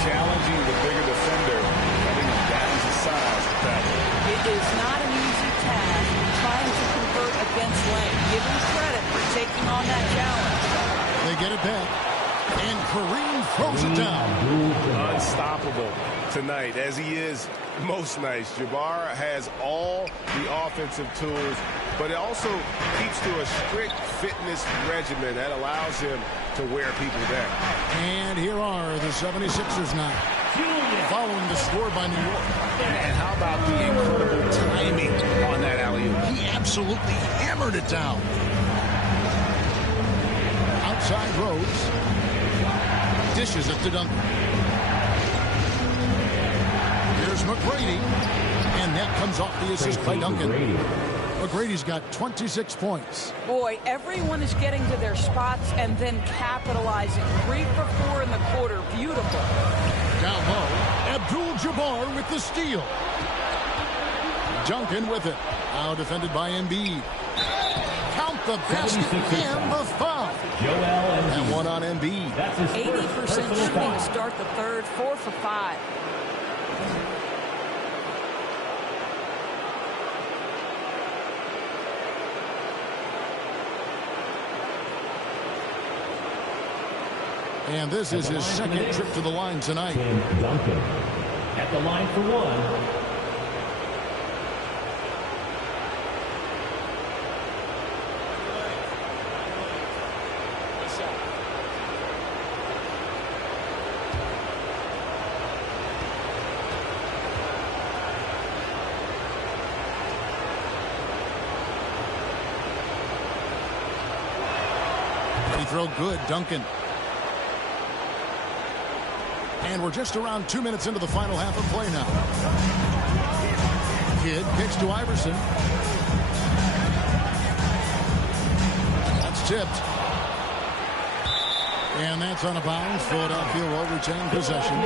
Challenging the bigger defender, cutting him down to size with that. It is not an easy task trying to convert against length. Give him credit for taking on that challenge. They get it back. And Kareem throws it down. Unstoppable tonight, as he is most nights. Jabbar has all the offensive tools, but it also keeps to a strict fitness regimen that allows him to wear people down. And here are the 76ers now, following the score by New York. And how about the incredible timing on that alley-oop? He absolutely hammered it down. Outside Rose. Dishes it to Duncan. Here's McGrady. And that comes off the assist by Duncan. McGrady's got 26 points. Boy, everyone is getting to their spots and then capitalizing. 3 for 4 in the quarter. Beautiful. Down low, Abdul-Jabbar with the steal. Duncan with it. Now defended by Embiid. Count the basket and the foul. And one on Embiid. 80% shooting to start the third. 4 for 5. And this is his 2nd trip to the line tonight. Duncan at the line for 1. Free throw good, Duncan. And we're just around 2 minutes into the final half of play now. Kidd kicks to Iverson. That's tipped. And that's on a bounce. Philadelphia will retain possession.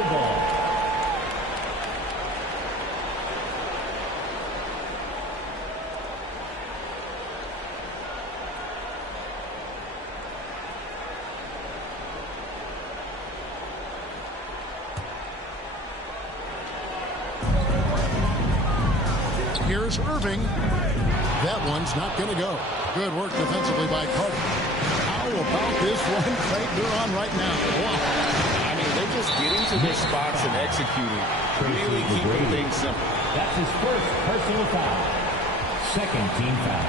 Here's Irving. That one's not going to go. Good work defensively by Carter. How about this one they're on right now? Wow. I mean, they're just getting to their spots and executing. Really keeping things simple. That's his first personal foul. 2nd team foul.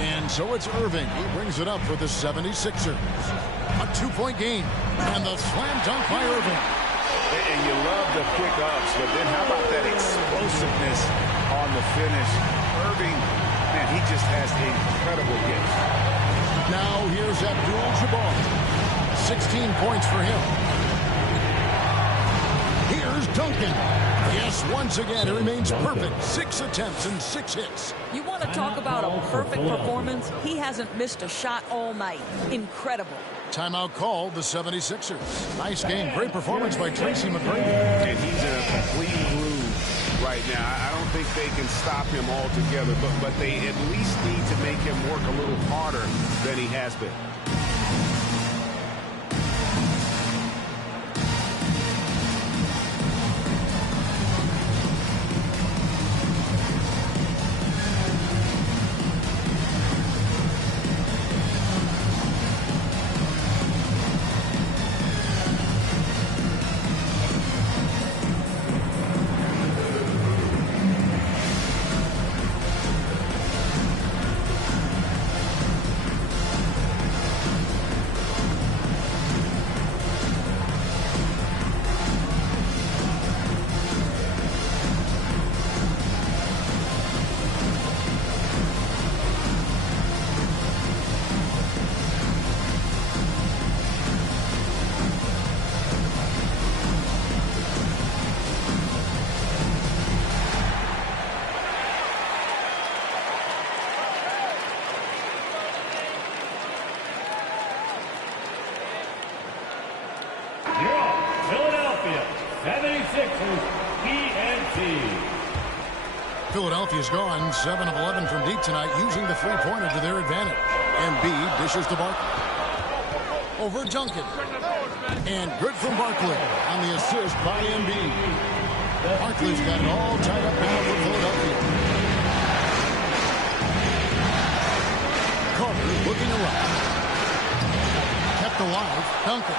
And so it's Irving. He brings it up for the 76ers. A 2-point game. And the slam dunk by Irving. And you love the quick ups, but then how about that explosiveness on the finish? Irving, man, he just has incredible gift. Now here's Abdul-Jabbar. 16 points for him. Here's Duncan. Yes, once again, he remains perfect. 6 attempts and 6 hits. You want to talk about a perfect performance? He hasn't missed a shot all night. Incredible. Timeout called the 76ers. Nice game. Great performance by Tracy McGrady. And he's in a complete groove right now. I don't think they can stop him altogether, but they at least need to make him work a little harder than he has been. Philadelphia's gone 7 of 11 from deep tonight, using the three-pointer to their advantage. Embiid dishes to Barkley. Over Duncan. And good from Barkley on the assist by Embiid. Barkley's got it all tied up now for Philadelphia. Carter looking around. Kept alive. Duncan.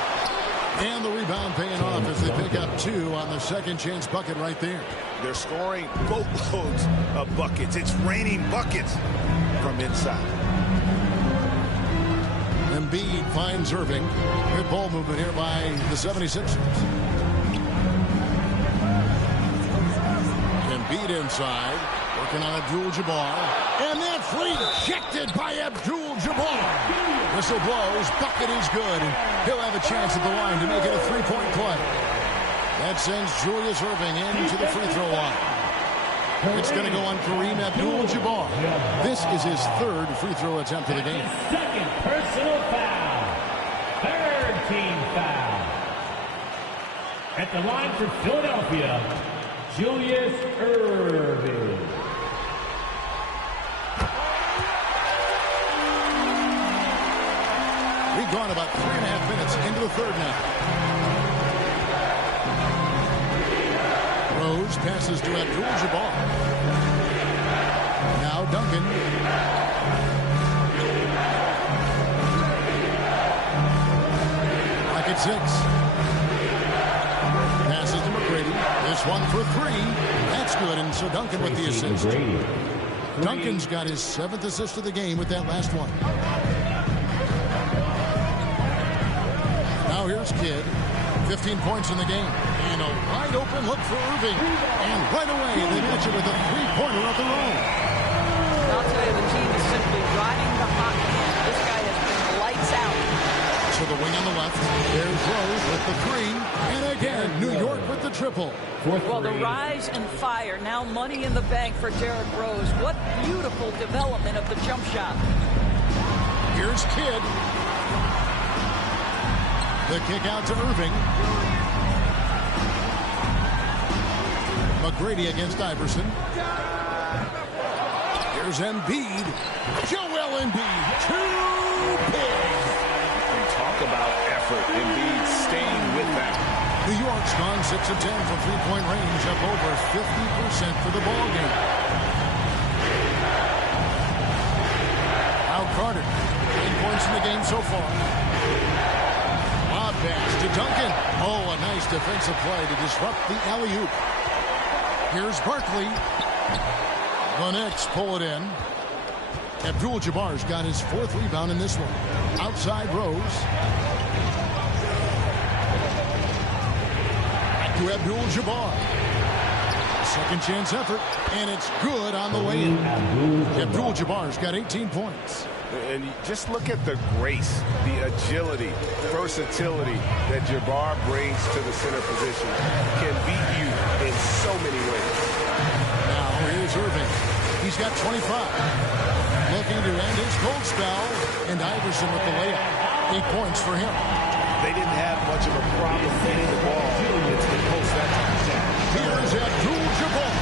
And the rebound paying off as they pick up 2 on the second chance bucket right there. They're scoring boatloads of buckets. It's raining buckets from inside. Embiid finds Irving. Good ball movement here by the 76ers. Embiid inside. Working on Abdul-Jabbar. And that's rejected by Abdul-Jabbar. Whistle blows. Bucket is good. He'll have a chance at the line to make it a three-point play. That sends Julius Irving into the free throw line. It's going to go on Kareem Abdul-Jabbar. This is his 3rd free throw attempt of the game. Second personal foul. 3rd team foul. At the line for Philadelphia, Julius Irving. We've gone about 3.5 minutes into the 3rd now. Rose passes to Abdul-Jabbar. Now Duncan. Rocket 6. Passes to McGrady. This one for 3. That's good, and so Duncan with the assist. Duncan's got his 7th assist of the game with that last one. Now here's Kidd. 15 points in the game. And a wide open look for Irving. And right away, they match it with a three-pointer of their own. Now today, the team is simply riding the hot hand. This guy has been lights out. To the wing on the left. There's Rose with the 3. And again, New York with the triple. Well, the rise and fire. Now money in the bank for Derrick Rose. What beautiful development of the jump shot. Here's Kidd. The kick out to Irving. McGrady against Iverson. Here's Embiid. Joel Embiid. Too big. And talk about effort. Embiid staying with that. New York's gone 6 of 10 from three-point range, up over 50% for the ball game. Now Carter. 9 points in the game so far. Pass to Duncan. Oh, a nice defensive play to disrupt the alley-oop. Here's Barkley. The Knicks pull it in. Abdul-Jabbar's got his 4th rebound in this one. Outside Rose. Back to Abdul-Jabbar. Second chance effort, and it's good on the way in. Abdul-Jabbar's got 18 points. And just look at the grace, the agility, versatility that Jabbar brings to the center position. Can beat you in so many ways. Now here's Irving. He's got 25. Looking to end his cold spell. And Iverson with the layup. 8 points for him. They didn't have much of a problem getting the ball into the post that time. Here's Abdul-Jabbar.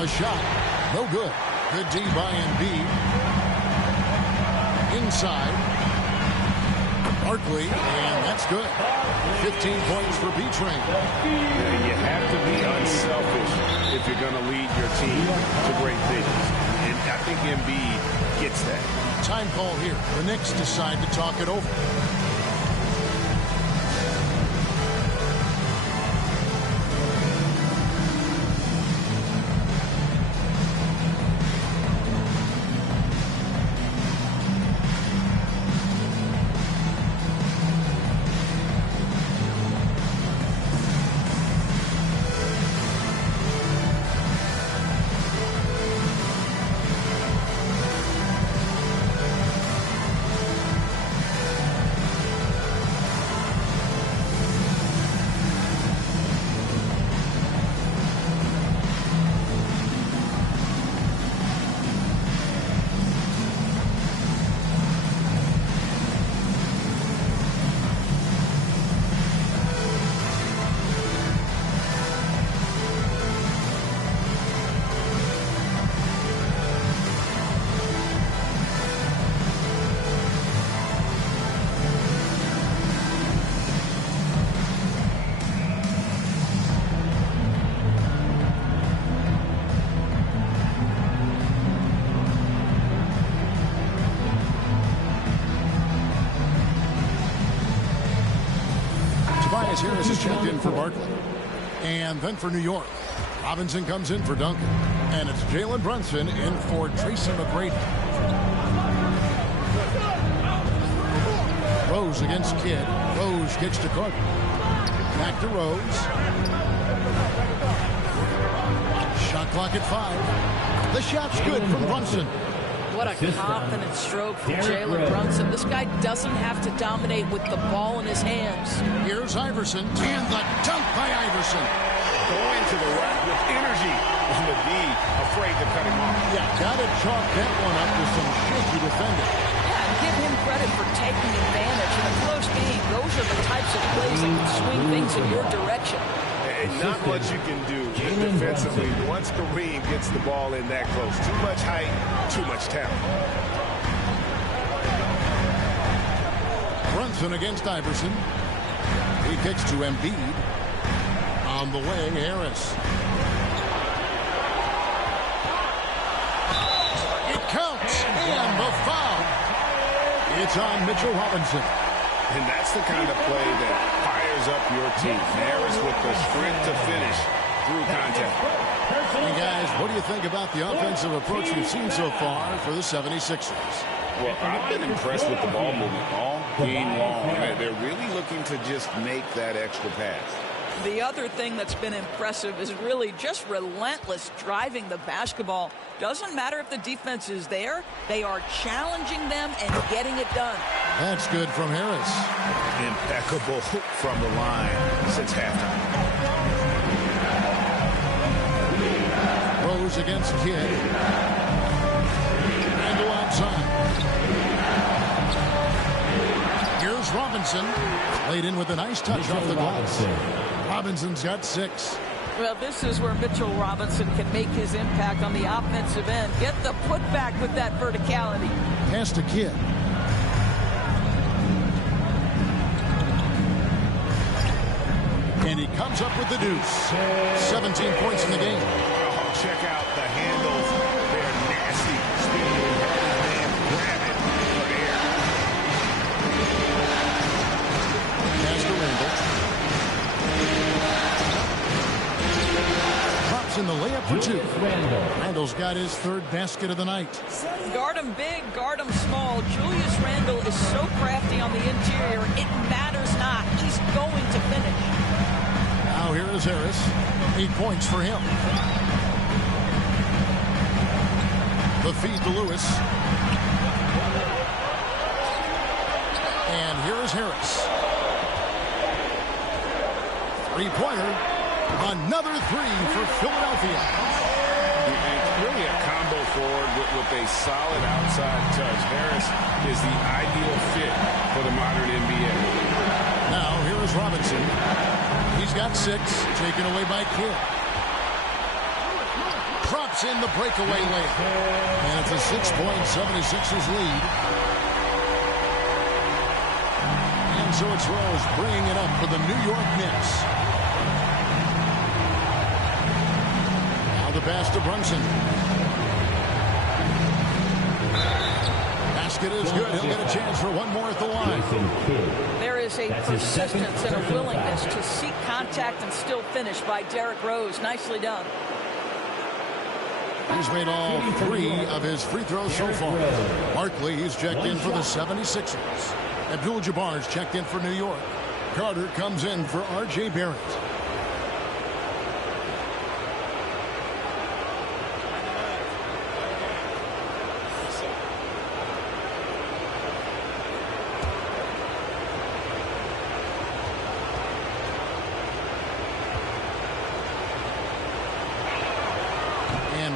The shot, no good. Good D by Embiid. Inside. Barkley, and that's good. 15 points for B-Train. Yeah, you have to be unselfish if you're going to lead your team to great things. And I think Embiid gets that. Time call here. The Knicks decide to talk it over. Harris is checked in for Barkley. And then for New York, Robinson comes in for Duncan. And it's Jalen Brunson in for Tracy McGrady. Rose against Kidd. Rose kicks to Carter. Back to Rose. Shot clock at 5. The shot's good from Brunson. What a confident stroke from Jalen Brunson. This guy doesn't have to dominate with the ball in his hands. Here's Iverson, and the dunk by Iverson. Going to the rack with energy, and the D afraid to cut him off. Yeah, got to chalk that one up to some shaky defending. Yeah, and give him credit for taking advantage. In a close game, those are the types of plays that can swing things in your direction. And not much you can do defensively once Kareem gets the ball in that close. Too much height, too much talent. Brunson against Iverson. He kicks to Embiid. On the wing, Harris. It counts, and the foul. It's on Mitchell Robinson. And that's the kind of play that fires up your team. Harris with the sprint to finish through contact. Hey guys, what do you think about the offensive approach you've seen so far for the 76ers? Well, I've been impressed with the ball movement all game long. They're really looking to just make that extra pass. The other thing that's been impressive is really just relentless driving the basketball. Doesn't matter if the defense is there. They are challenging them and getting it done. That's good from Harris. Impeccable from the line since halftime. Rose against Kidd. Randle outside. Here's Robinson. Laid in with a nice touch off the glass. Robinson's got 6. Well, this is where Mitchell Robinson can make his impact on the offensive end. Get the putback with that verticality. Pass to Kidd. And he comes up with the deuce. 17 points in the game. Oh, check out the handles. They're nasty. Speedy and hard as man. Grab it for air. Pass to Randle. Drops in the layup for 2. Randle's got his 3rd basket of the night. Guard him big, guard him small. Julius Randle is so crafty on the interior, it matters not. He's going to finish. Now here is Harris. 8 points for him. The feed to Lewis. is Harris. Three-pointer. Another three for Philadelphia. It's really a combo forward with a solid outside touch. Harris is the ideal fit for the modern NBA. Now, here is Robinson. He's got 6, taken away by Kidd. Drops in the breakaway layup. And it's a 6-point 76ers lead. And so it's Rose bringing it up for the New York Knicks. Now the pass to Brunson. Basket is good. He'll get a chance for one more at the line. There is a persistence and a willingness to seek contact and still finish by Derrick Rose. Nicely done. He's made all 3 of his free throws so far. Barkley, he's checked in for the 76ers. Abdul-Jabbar's checked in for New York. Carter comes in for R.J. Barrett.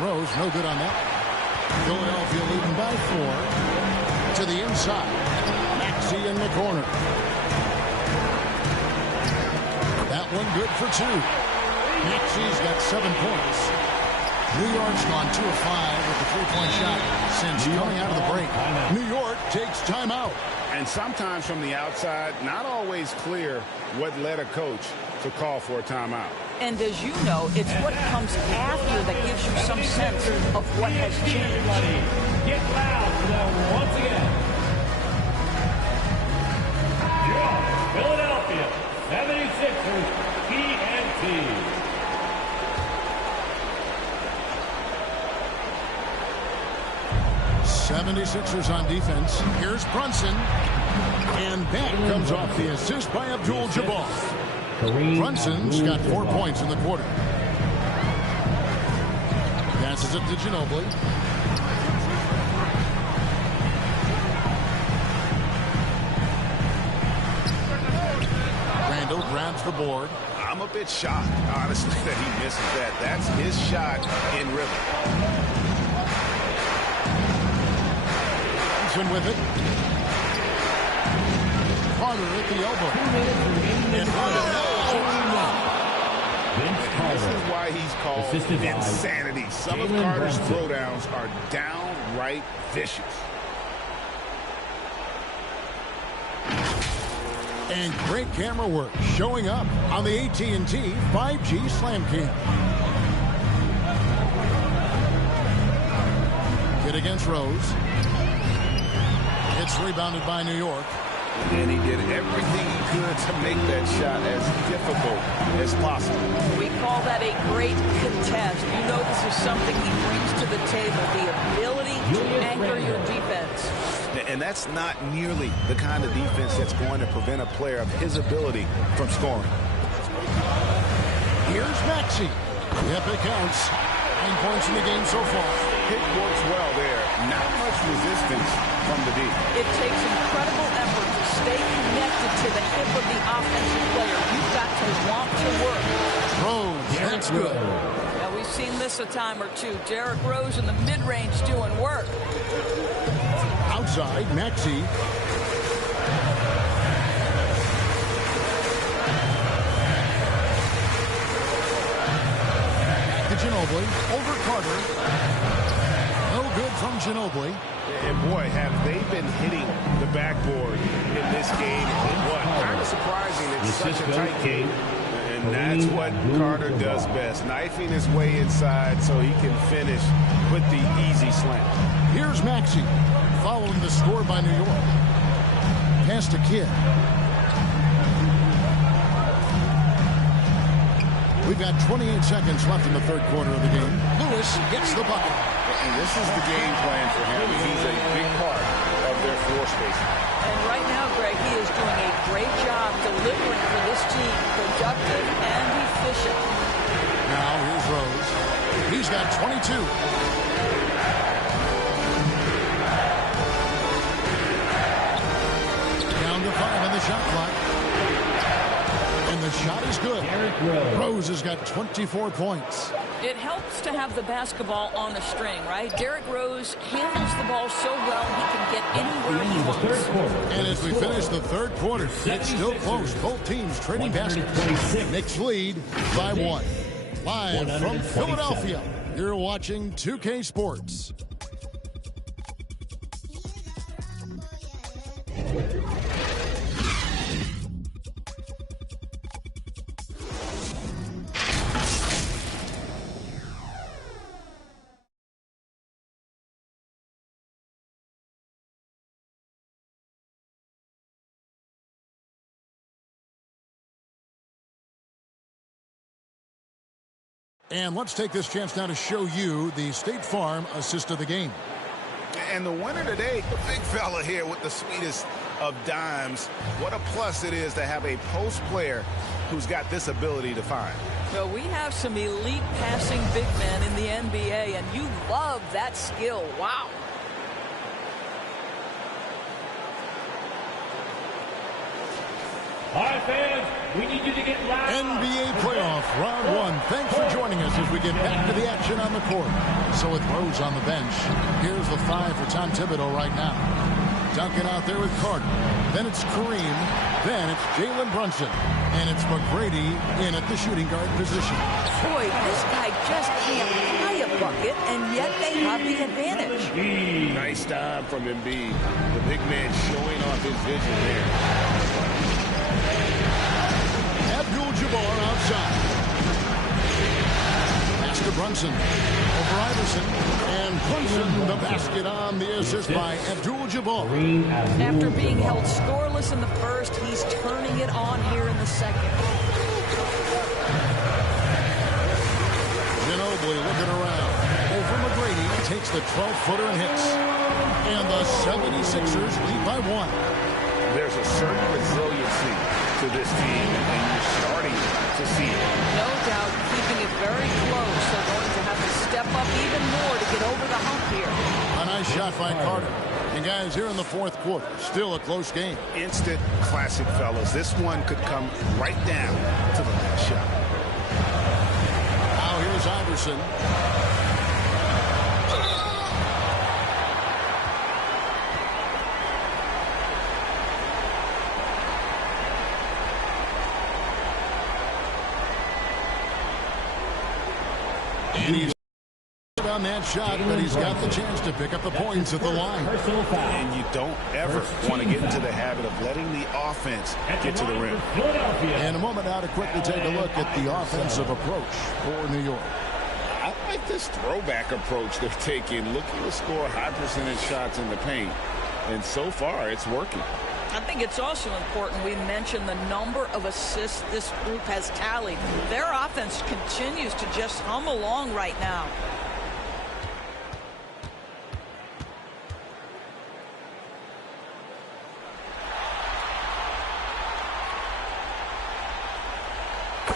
Rose, no good on that. Philadelphia leading by 4. To the inside. Maxey in the corner. That one good for 2. Maxey's got 7 points. New York's gone 2 of 5 with the 3-point shot since coming out of the break. New York takes timeout. And sometimes from the outside, not always clear what led a coach to call for a timeout. And as you know, it's what comes after that gives you some sense of what has changed. Everybody, get loud for them once again. Your Philadelphia 76ers TNT. '76ers on defense. Here's Brunson. And that comes off the assist by Abdul-Jabbar. Brunson's got 4 points in the quarter. Passes it to Ginobili. Randall grabs the board. I'm a bit shocked, honestly, that he misses that. That's his shot in rhythm. Brunson with it. Carter at the elbow. And this is why he's called insanity. Some of Carter's throwdowns are downright vicious. And great camera work showing up on the AT&T 5G Slam Cam. Kidd against Rose. It's rebounded by New York. And he did everything he could to make that shot as difficult as possible. We call that a great contest. You know this is something he brings to the table, the ability to anchor your defense. And that's not nearly the kind of defense that's going to prevent a player of his ability from scoring. Here's Maxey. Yep, it counts. 9 points in the game so far. It works well there. Not much resistance from the D. It takes incredible effort to stay connected to the hip of the offensive player. You've got to want to work. Rose, that's good. Now, we've seen this a time or two. Derrick Rose in the mid-range doing work. Outside, Maxey. Back to Ginobili. Over Carter. No good from Ginobili. And boy, have they been hitting the backboard in this game. What? Kind of surprising. It's such a tight game. And that's what Carter does best. Knifing his way inside so he can finish with the easy slam. Here's Maxey. Following the score by New York. Pass to Kidd. We've got 28 seconds left in the third quarter of the game. Lewis gets the bucket. And this is the game plan for him. He's a big part of their floor spacing. And right now, Greg, he is doing a great job delivering for this team, productive and efficient. Now here's Rose. He's got 22. Down to 5 on the shot Rose has got 24 points. It helps to have the basketball on a string, right? Derrick Rose handles the ball so well he can get anywhere he wants. And as we finish the third quarter, it's still close. Both teams trading baskets. Knicks lead by 1. Live from Philadelphia, you're watching 2K Sports. And let's take this chance now to show you the State Farm assist of the game. And the winner today, the big fella here with the sweetest of dimes. What a plus it is to have a post player who's got this ability to find. Well, we have some elite passing big men in the NBA, and you love that skill. Wow. All right, fans, we need you to get loud. NBA playoff round 1. Thanks for joining us as we get back to the action on the court. So with Rose on the bench, here's the 5 for Tom Thibodeau right now. Duncan out there with Carter. Then it's Kareem. Then it's Jalen Brunson. And it's McGrady in at the shooting guard position. Boy, this guy just can't fly a bucket, and yet they have the advantage. Nice time from Embiid. The big man showing off his vision there. Abdul-Jabbar outside. Pass to Brunson. Over Iverson. And Brunson the basket on the assist by Abdul-Jabbar. After being held scoreless in the first, he's turning it on here in the second. Ginobili looking around. Over McGrady. Takes the 12-footer and hits. And the 76ers lead by 1. There's a certain resiliency to this team, and you're starting to see it. No doubt, keeping it very close. They're going to have to step up even more to get over the hump here. A nice shot by Carter. And guys, here in the fourth quarter, still a close game. Instant classic, fellas. This one could come right down to the last shot. Now here's Iverson. And he's on that shot, but he's got the chance to pick up the points at the line. And you don't ever want to get into the habit of letting the offense get to the rim. In a moment now to quickly take a look at the offensive approach for New York. I like this throwback approach they're taking, looking to score high percentage shots in the paint. And so far, it's working. I think it's also important we mention the number of assists this group has tallied. Their offense continues to just hum along right now.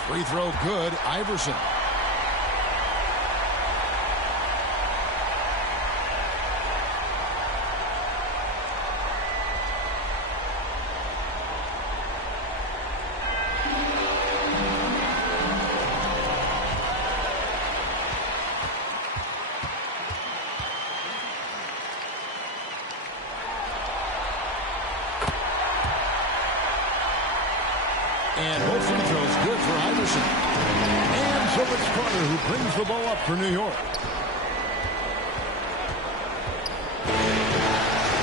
Free throw good. Iverson. And both free throws good for Iverson. And so it's Carter who brings the ball up for New York.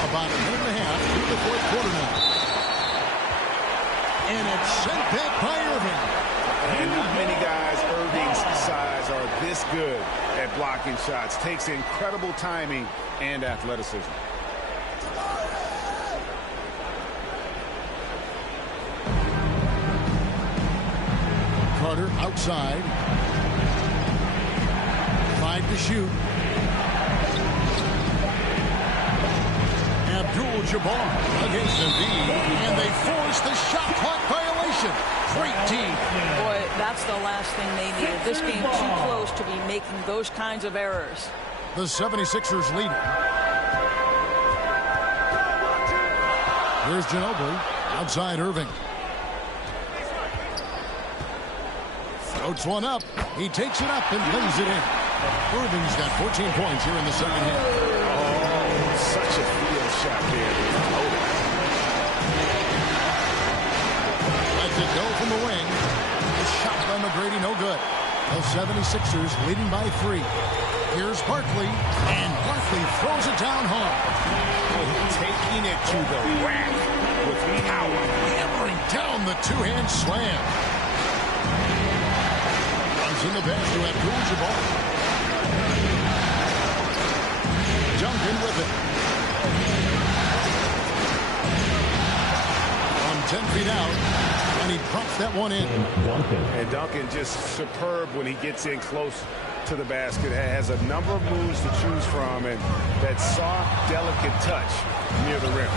About a minute and a half through the fourth quarter now. And it's sent back by Irving. And not many guys Irving's size are this good at blocking shots. Takes incredible timing and athleticism. Carter outside. 5 to shoot. Abdul-Jabbar against Embiid, and they force the shot clock violation. Great team. Boy, that's the last thing they needed. This game too close to be making those kinds of errors. The 76ers lead it. Here's Ginobili outside Irving. Floats one up. He takes it up and lays it in. Irving's got 14 points here in the second half. Oh, such a field shot there. Lets it go from the wing. A shot by McGrady, no good. The 76ers leading by 3. Here's Barkley, and Barkley throws it down hard. Taking it to the rack with power. Hammering down the two-hand slam. Runs in the pass to Abdul-Jabbar. Duncan with it. From 10 feet out, and he pops that one in. And Duncan just superb when he gets in close to the basket. Has a number of moves to choose from, and that soft, delicate touch near the rim.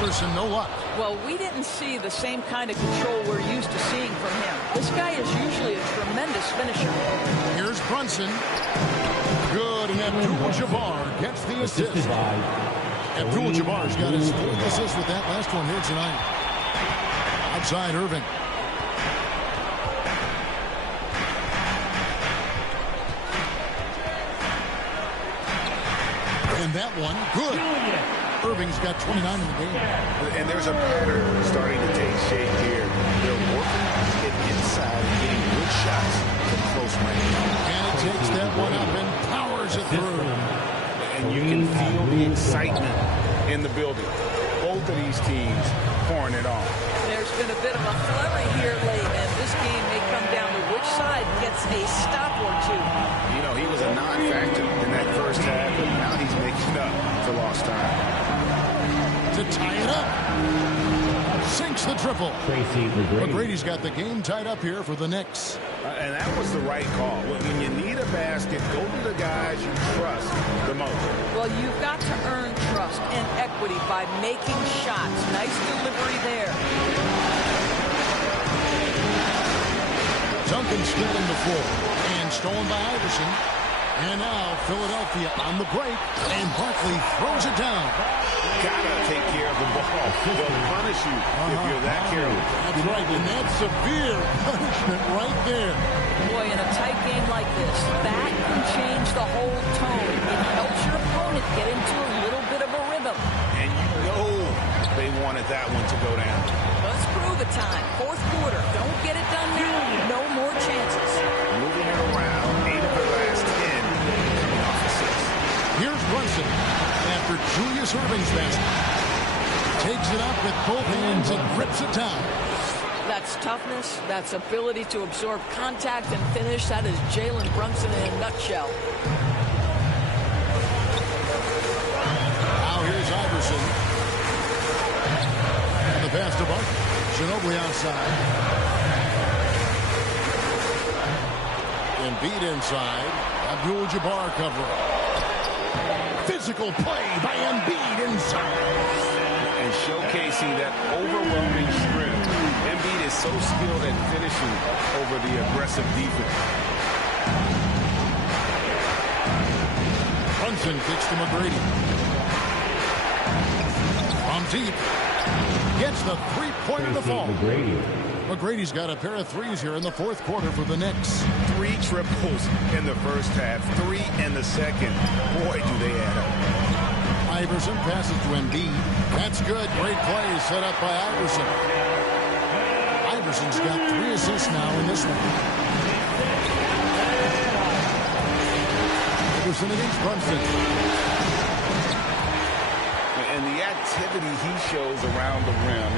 Iverson, no luck. Well, we didn't see the same kind of control we're used to seeing from him. This guy is usually a tremendous finisher. Here's Brunson. Good, and Abdul-Jabbar gets the assist. Abdul-Jabbar's got his 4th assist with that last one here tonight. Outside Irving. And that one, good. Irving's got 29 in the game. And there's a pattern starting to take shape here. They're working to get inside and getting good shots from close range. And it takes that one up and powers it through. And you can feel the excitement in the building. Both of these teams pouring it on. There's been a bit of a flurry here late, and this game may come down to which side gets a stop or two. You know, he was a non-factor in that first half, but now he's making up for lost time. To tie it up. Sinks the triple. McGrady's got the game tied up here for the Knicks. And that was the right call. When you need a basket, go to the guys you trust the most. Well, you've got to earn trust and equity by making shots. Nice delivery there. Duncan stealing the floor. And stolen by Iverson. And now Philadelphia on the break. And Barkley throws it down. Gotta take care of the ball. They'll punish you if you're that careless. That's right, and that's severe punishment right there. Boy, in a tight game like this, that can change the whole tone. It helps your opponent get into a little bit of a rhythm. And you know they wanted that one to go down. Let's prove the time. 4th quarter. Don't get it done now. No more chances. Moving it around. 8 of the last 10 coming off the 6. Here's Brunson after Julius Irving's basket. Takes it up with both hands and grips it down. That's toughness. That's ability to absorb contact and finish. That is Jalen Brunson in a nutshell. Now here's Iverson. And the pass to Barkley. Ginobili outside. Embiid inside. Abdul-Jabbar covering. Physical play by Embiid inside. And showcasing that overwhelming strength. Embiid is so skilled at finishing over the aggressive defense. Brunson kicks to McGrady. From deep. Gets the three-pointer to fall. McGrady's got a pair of threes here in the 4th quarter for the Knicks. 3 triples in the first half, 3 in the second. Boy, do they add up. Iverson passes to Embiid. That's good. Great play set up by Iverson. Iverson's got 3 assists now in this one. Iverson against Brunson. And the activity he shows around the rim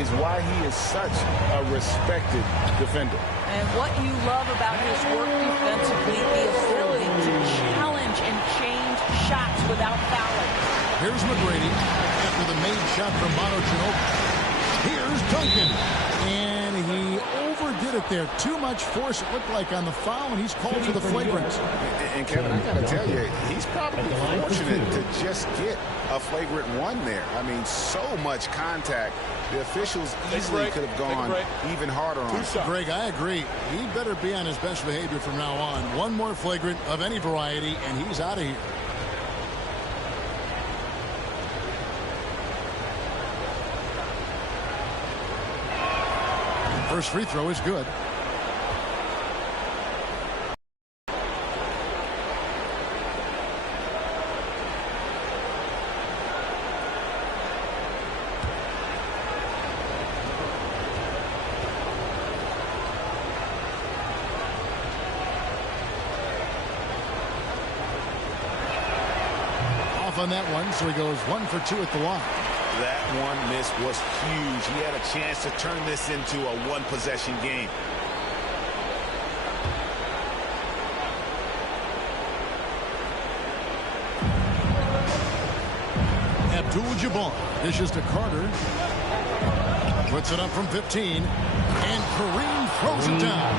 is why he is such a respected defender. And what you love about his work defensively, the ability to challenge and change shots without fouling. Here's McGrady after the made shot from Mono Ginobili. Here's Duncan. And he overdid it there. Too much force, it looked like, on the foul, and he's called for the flagrant. And Kevin, I got to tell you, he's probably fortunate to just get a flagrant 1 there. I mean, so much contact. The officials easily could have gone even harder on him. Greg, I agree. He better be on his best behavior from now on. One more flagrant of any variety, and he's out of here. First free throw is good. on that one, so he goes 1 for 2 at the line. That one miss was huge. He had a chance to turn this into a one-possession game. Abdul-Jabbar dishes to Carter. Puts it up from 15. And Kareem throws it down.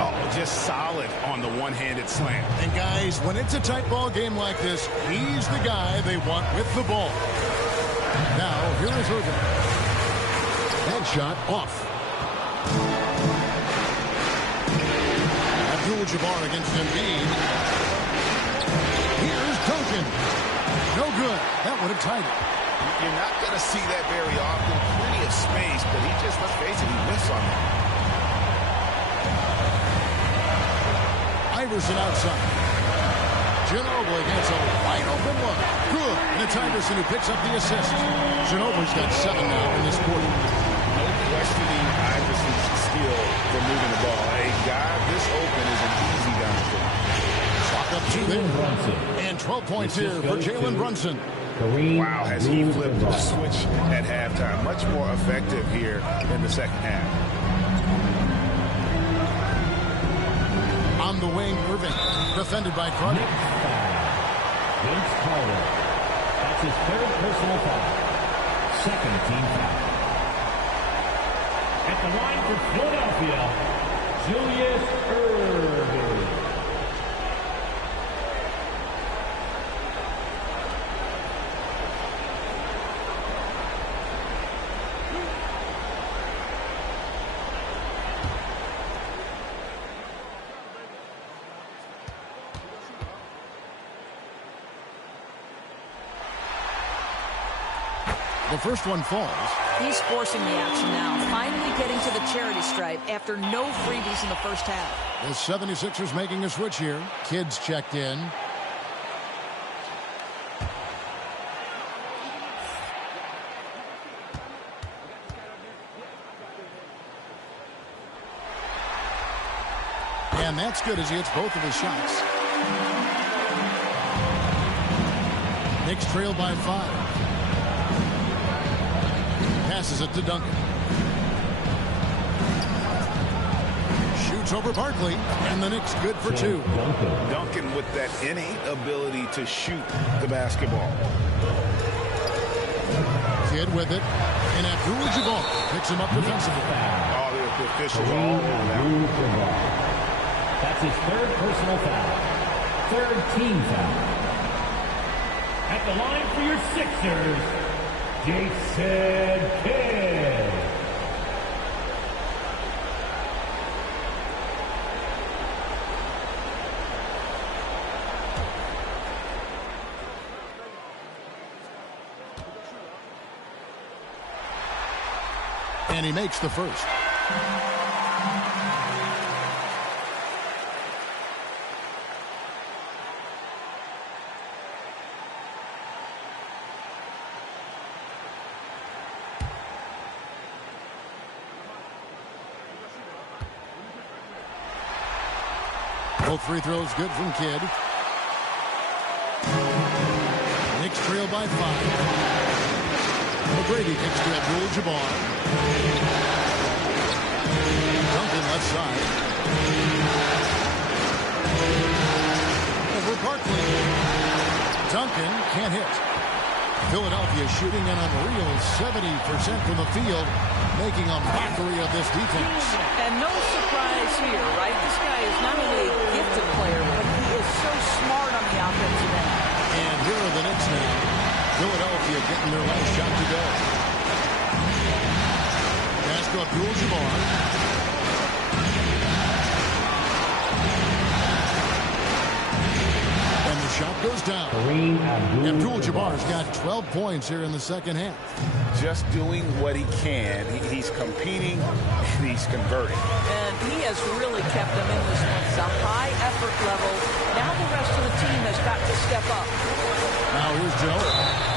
Oh, just solid on the one-handed slam. And guys, when it's a tight ball game like this, he's the guy they want with the ball. Now, here is Irving. Headshot off. Abdul-Jabbar against Embiid. Here's Duncan. No good. That would have tied it. You're not going to see that very often. Plenty of space, but he just, let's face it, he whiffs on that. Iverson outside. Ginobili gets a wide open look. Good. And it's Iverson who picks up the assist. Ginobili's got 7 now in this quarter. No questioning Iverson's skill for moving the ball. A guy this open is an easy guy to do. Clock up 2 there. And 12 points here for Jalen Brunson. Wow, has he flipped the switch at halftime. Much more effective here in the second half. On the wing, Irving. Defended by Carter. Vince Carter. That's his 3rd personal foul. 2nd team foul. At the line for Philadelphia, Julius Irving. The first one falls. He's forcing the action now, finally getting to the charity stripe after no freebies in the first half. The 76ers making a switch here. Kids checked in. And that's good as he hits both of his shots. Knicks trail by 5. Passes it to Duncan. Shoots over Barkley, and the Knicks good for 2. Duncan with that innate ability to shoot the basketball. Kid with it, and Abdul-Jabbar picks him up defensively. Oh, the officials all over that. That's his 3rd personal foul. 3rd team foul. At the line for your Sixers, Jason Kidd. And he makes the first. Both free throws good from Kidd. Knicks trail by 5. McGrady kicks to Abdul-Jabbar. Duncan left side. Over Barkley. Duncan can't hit. Philadelphia shooting an unreal 70% from the field, making a mockery of this defense. And no surprise here, right? This guy is not only a gifted player, but he is so smart on the offensive end. And here are the Knicks now. Philadelphia getting their last shot to go. Pass to Abdul-Jabbar. And the shot goes down. Abdul-Jabbar's got 12 points here in the second half. Just doing what he can. He's competing, and he's converting. And he has really kept them in this one. It's a high effort level. Now the rest of the team has got to step up. Now here's Joe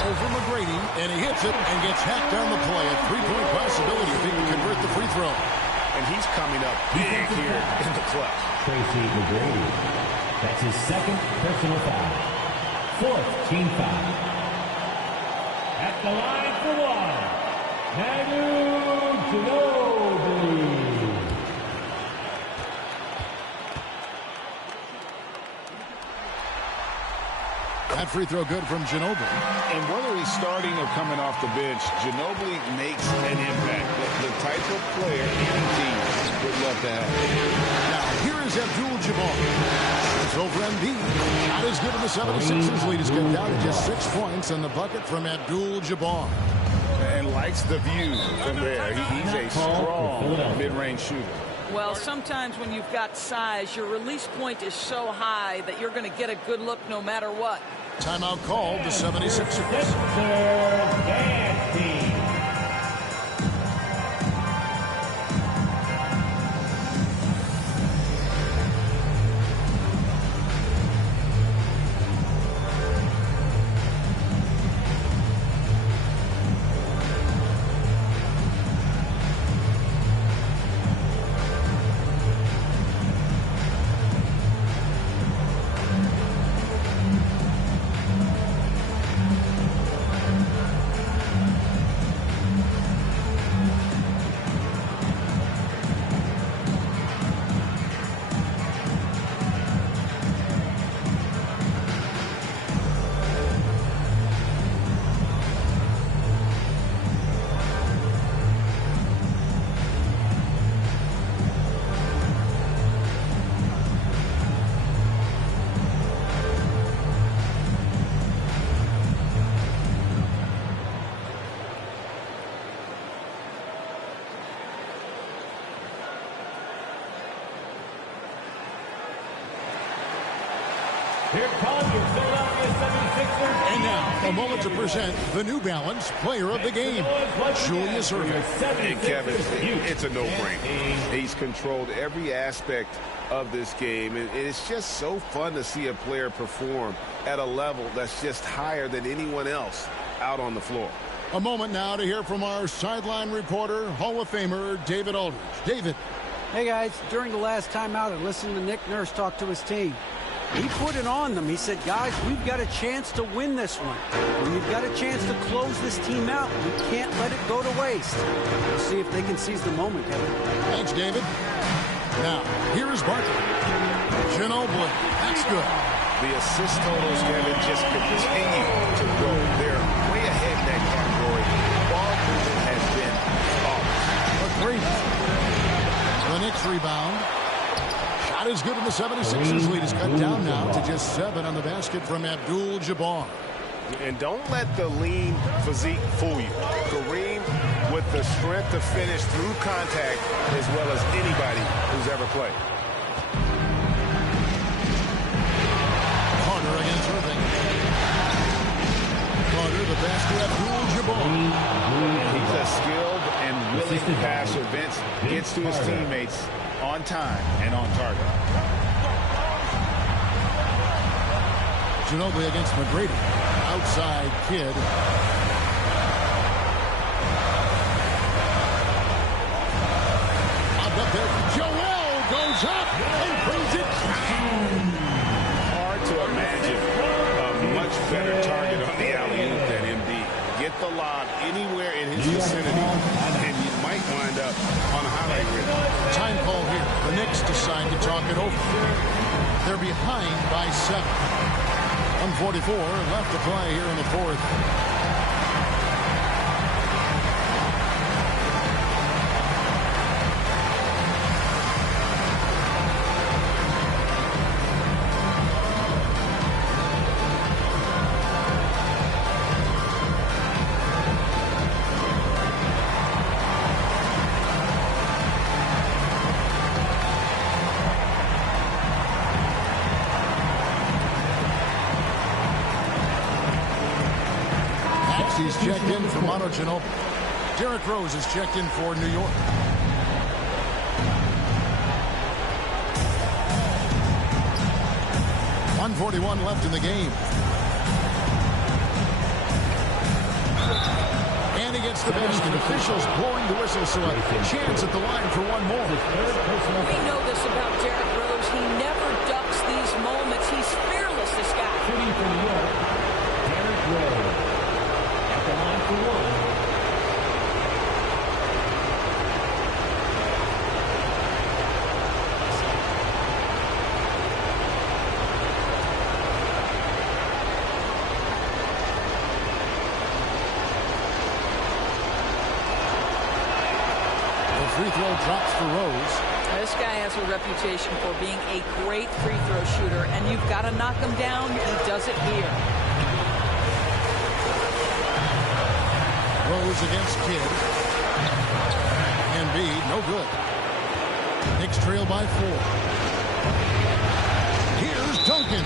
over McGrady, and he hits it and gets hacked down the play. A 3-point possibility if he can convert the free throw. And he's coming up big here in the clutch. Tracy McGrady. That's his 2nd personal foul. 4th team foul. At the line for one, Ginobili. That free throw good from Ginobili. And whether he's starting or coming off the bench, Ginobili makes an impact. The type of player any team would love to have. Now, here is Abdul-Jabbar. It's over Embiid. Shot is good in the 76ers lead. Is cut down to just 6 points, and the bucket from Abdul-Jabbar. And likes the view from there. He's a strong mid-range shooter. Well, sometimes when you've got size, your release point is so high that you're going to get a good look no matter what. Timeout called, the 76ers. Here come your Philadelphia 76ers. And now, a moment to present the New Balance Player of the Game, Julius Erving. And Kevin, it's a no-brainer. He's controlled every aspect of this game, and it's just so fun to see a player perform at a level that's just higher than anyone else out on the floor. A moment now to hear from our sideline reporter, Hall of Famer David Aldridge. David. Hey, guys. During the last timeout, I listened to Nick Nurse talk to his team. He put it on them. He said, guys, we've got a chance to win this one. We've got a chance to close this team out. We can't let it go to waste. We'll see if they can seize the moment, Kevin. Thanks, David. Now, here is Barkley. Ginobili. That's good. The assist totals, Kevin, just continue to grow. They're way ahead in that category. Ball movement has been flawless. The Knicks rebound. Shot is good in the 76ers lead. Is cut down now to just 7 on the basket from Abdul-Jabbar. And don't let the lean physique fool you. Kareem with the strength to finish through contact as well as anybody who's ever played. Carter against Irving. Carter, the basket, Abdul-Jabbar. He's a skilled and willing passer. Vince gets to his teammates on time and on target. Ginobili against McGrady. Outside kid. Up there. Joel goes up and brings it down. Hard to imagine a much better target on the alley-oop than Embiid. Get the lob anywhere in his vicinity, and you might wind up on a highlight reel. Time call here. The Knicks decide to talk it over. They're behind by 7. 1:44 left to play here in the fourth. He's checked in for Mono Ginobili. Derrick Rose is checked in for New York. .141 left in the game. And he gets the basket. Officials blowing the whistle, so a chance at the line for one more. We know this about Derrick Rose. He never ducks these moments. He's fearless, this guy. Shooting for New York, free throw drops for Rose. This guy has a reputation for being a great free throw shooter, and you've got to knock him down. He does it here. Rose against Kidd. Embiid, no good. Knicks trail by 4. Here's Duncan.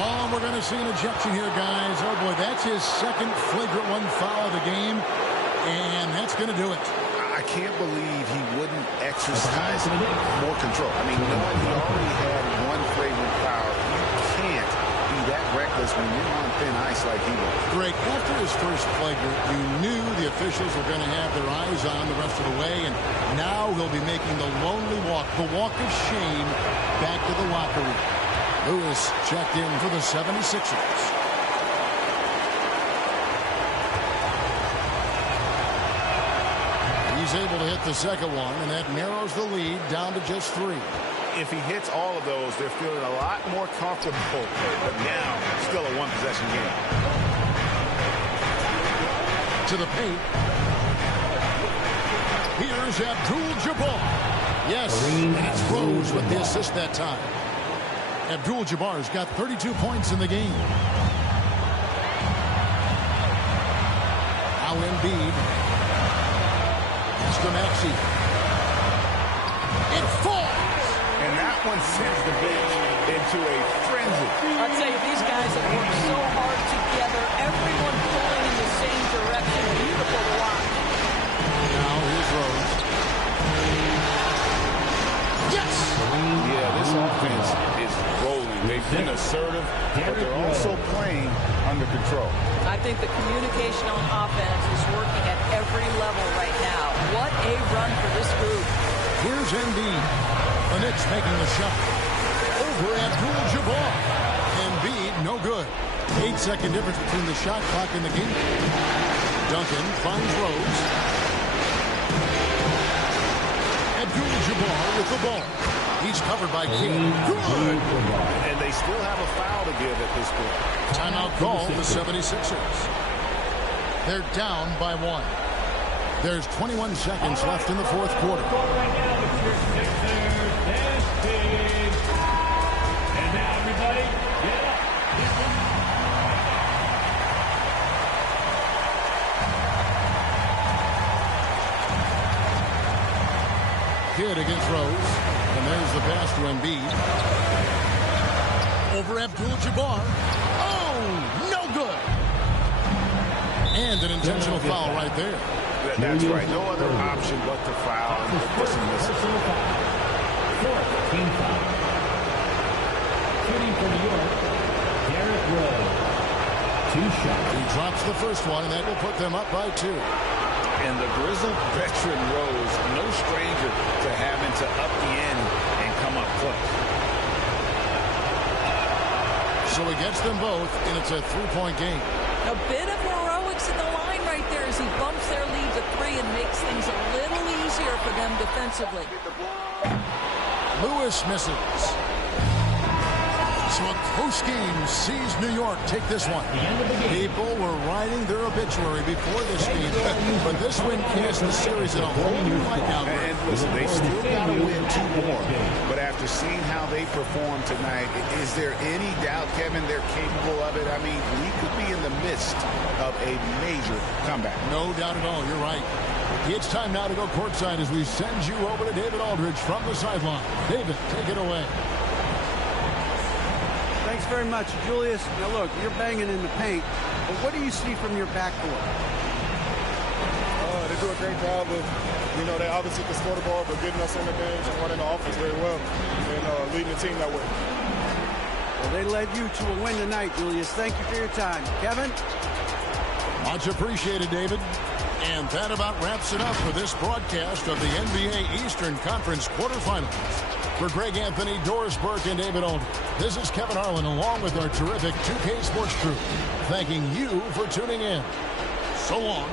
Oh, we're going to see an ejection here, guys. Oh, boy, that's his second flagrant one foul of the game, and that's going to do it. I can't believe he wouldn't exercise more control. I mean, knowing he already had one flagrant foul, you can't be that reckless when you're on thin ice like he was. Greg, after his first flagrant, you knew the officials were going to have their eyes on the rest of the way, and now he'll be making the lonely walk, the walk of shame, back to the locker room. Lewis checked in for the 76ers. He's able to hit the second one, and that narrows the lead down to just 3. If he hits all of those, they're feeling a lot more comfortable. But now, still a one-possession game. To the paint. Here's Abdul-Jabbar. Yes, and it's Rose with the assist that time. Abdul-Jabbar's got 32 points in the game. Now Embiid. It's Maxey. It falls. And that one sends the bench into a frenzy. I'll tell you, these guys have worked so hard together. Everyone pulling in the same direction. Beautiful to watch. Now here's Rose. Yes! Yeah, this offense is rolling. They've been assertive, but they're also playing under control. I think the communication on offense is working at every level right now. What a run for this group. Here's Embiid. The Knicks making the shot. Over Abdul-Jabbar. Embiid, no good. 8-second difference between the shot clock and the game. Duncan finds Rose. Abdul-Jabbar with the ball. He's covered by King. Good. And they still have a foul to give at this point. Timeout call, the 76ers. They're down by 1. There's 21 seconds left in the fourth quarter. Right now, it's your Sixers and Big. And now, everybody, get up. Kidd against Rose. And there's the pass to Embiid. Over Abdul-Jabbar. Oh, no good. And an intentional foul right there. That's right. No other option but to foul. Personal foul. Fourth team foul. Shooting for New York, Derrick Rose. 2 shots. He drops the first one, and that will put them up by 2. And the grizzled veteran Rose, no stranger to having to up the ante and come up close. So he gets them both, and it's a 3-point game. A bit of heroics in the line right there as he bumps their lead to 3 and makes things a little easier for them defensively. Lewis misses. So a close game sees New York take this one. People were writing their obituary before this game, but this win casts the series in a whole new light now. And listen, they still got to win 2 more. But after seeing how they performed tonight, is there any doubt, Kevin, they're capable of it? I mean, we could be in the midst of a major comeback. No doubt at all. You're right. It's time now to go courtside as we send you over to David Aldridge from the sideline. David, take it away. Thanks very much, Julius. Now, look, you're banging in the paint, but what do you see from your backcourt? They do a great job of, they obviously can score the ball, but getting us on the bench and running the offense very well and leading the team that way. Well, they led you to a win tonight, Julius. Thank you for your time. Kevin? Much appreciated, David. And that about wraps it up for this broadcast of the NBA Eastern Conference quarterfinals. For Greg Anthony, Doris Burke, and David Aldridge, this is Kevin Harlan along with our terrific 2K Sports crew, thanking you for tuning in. So long.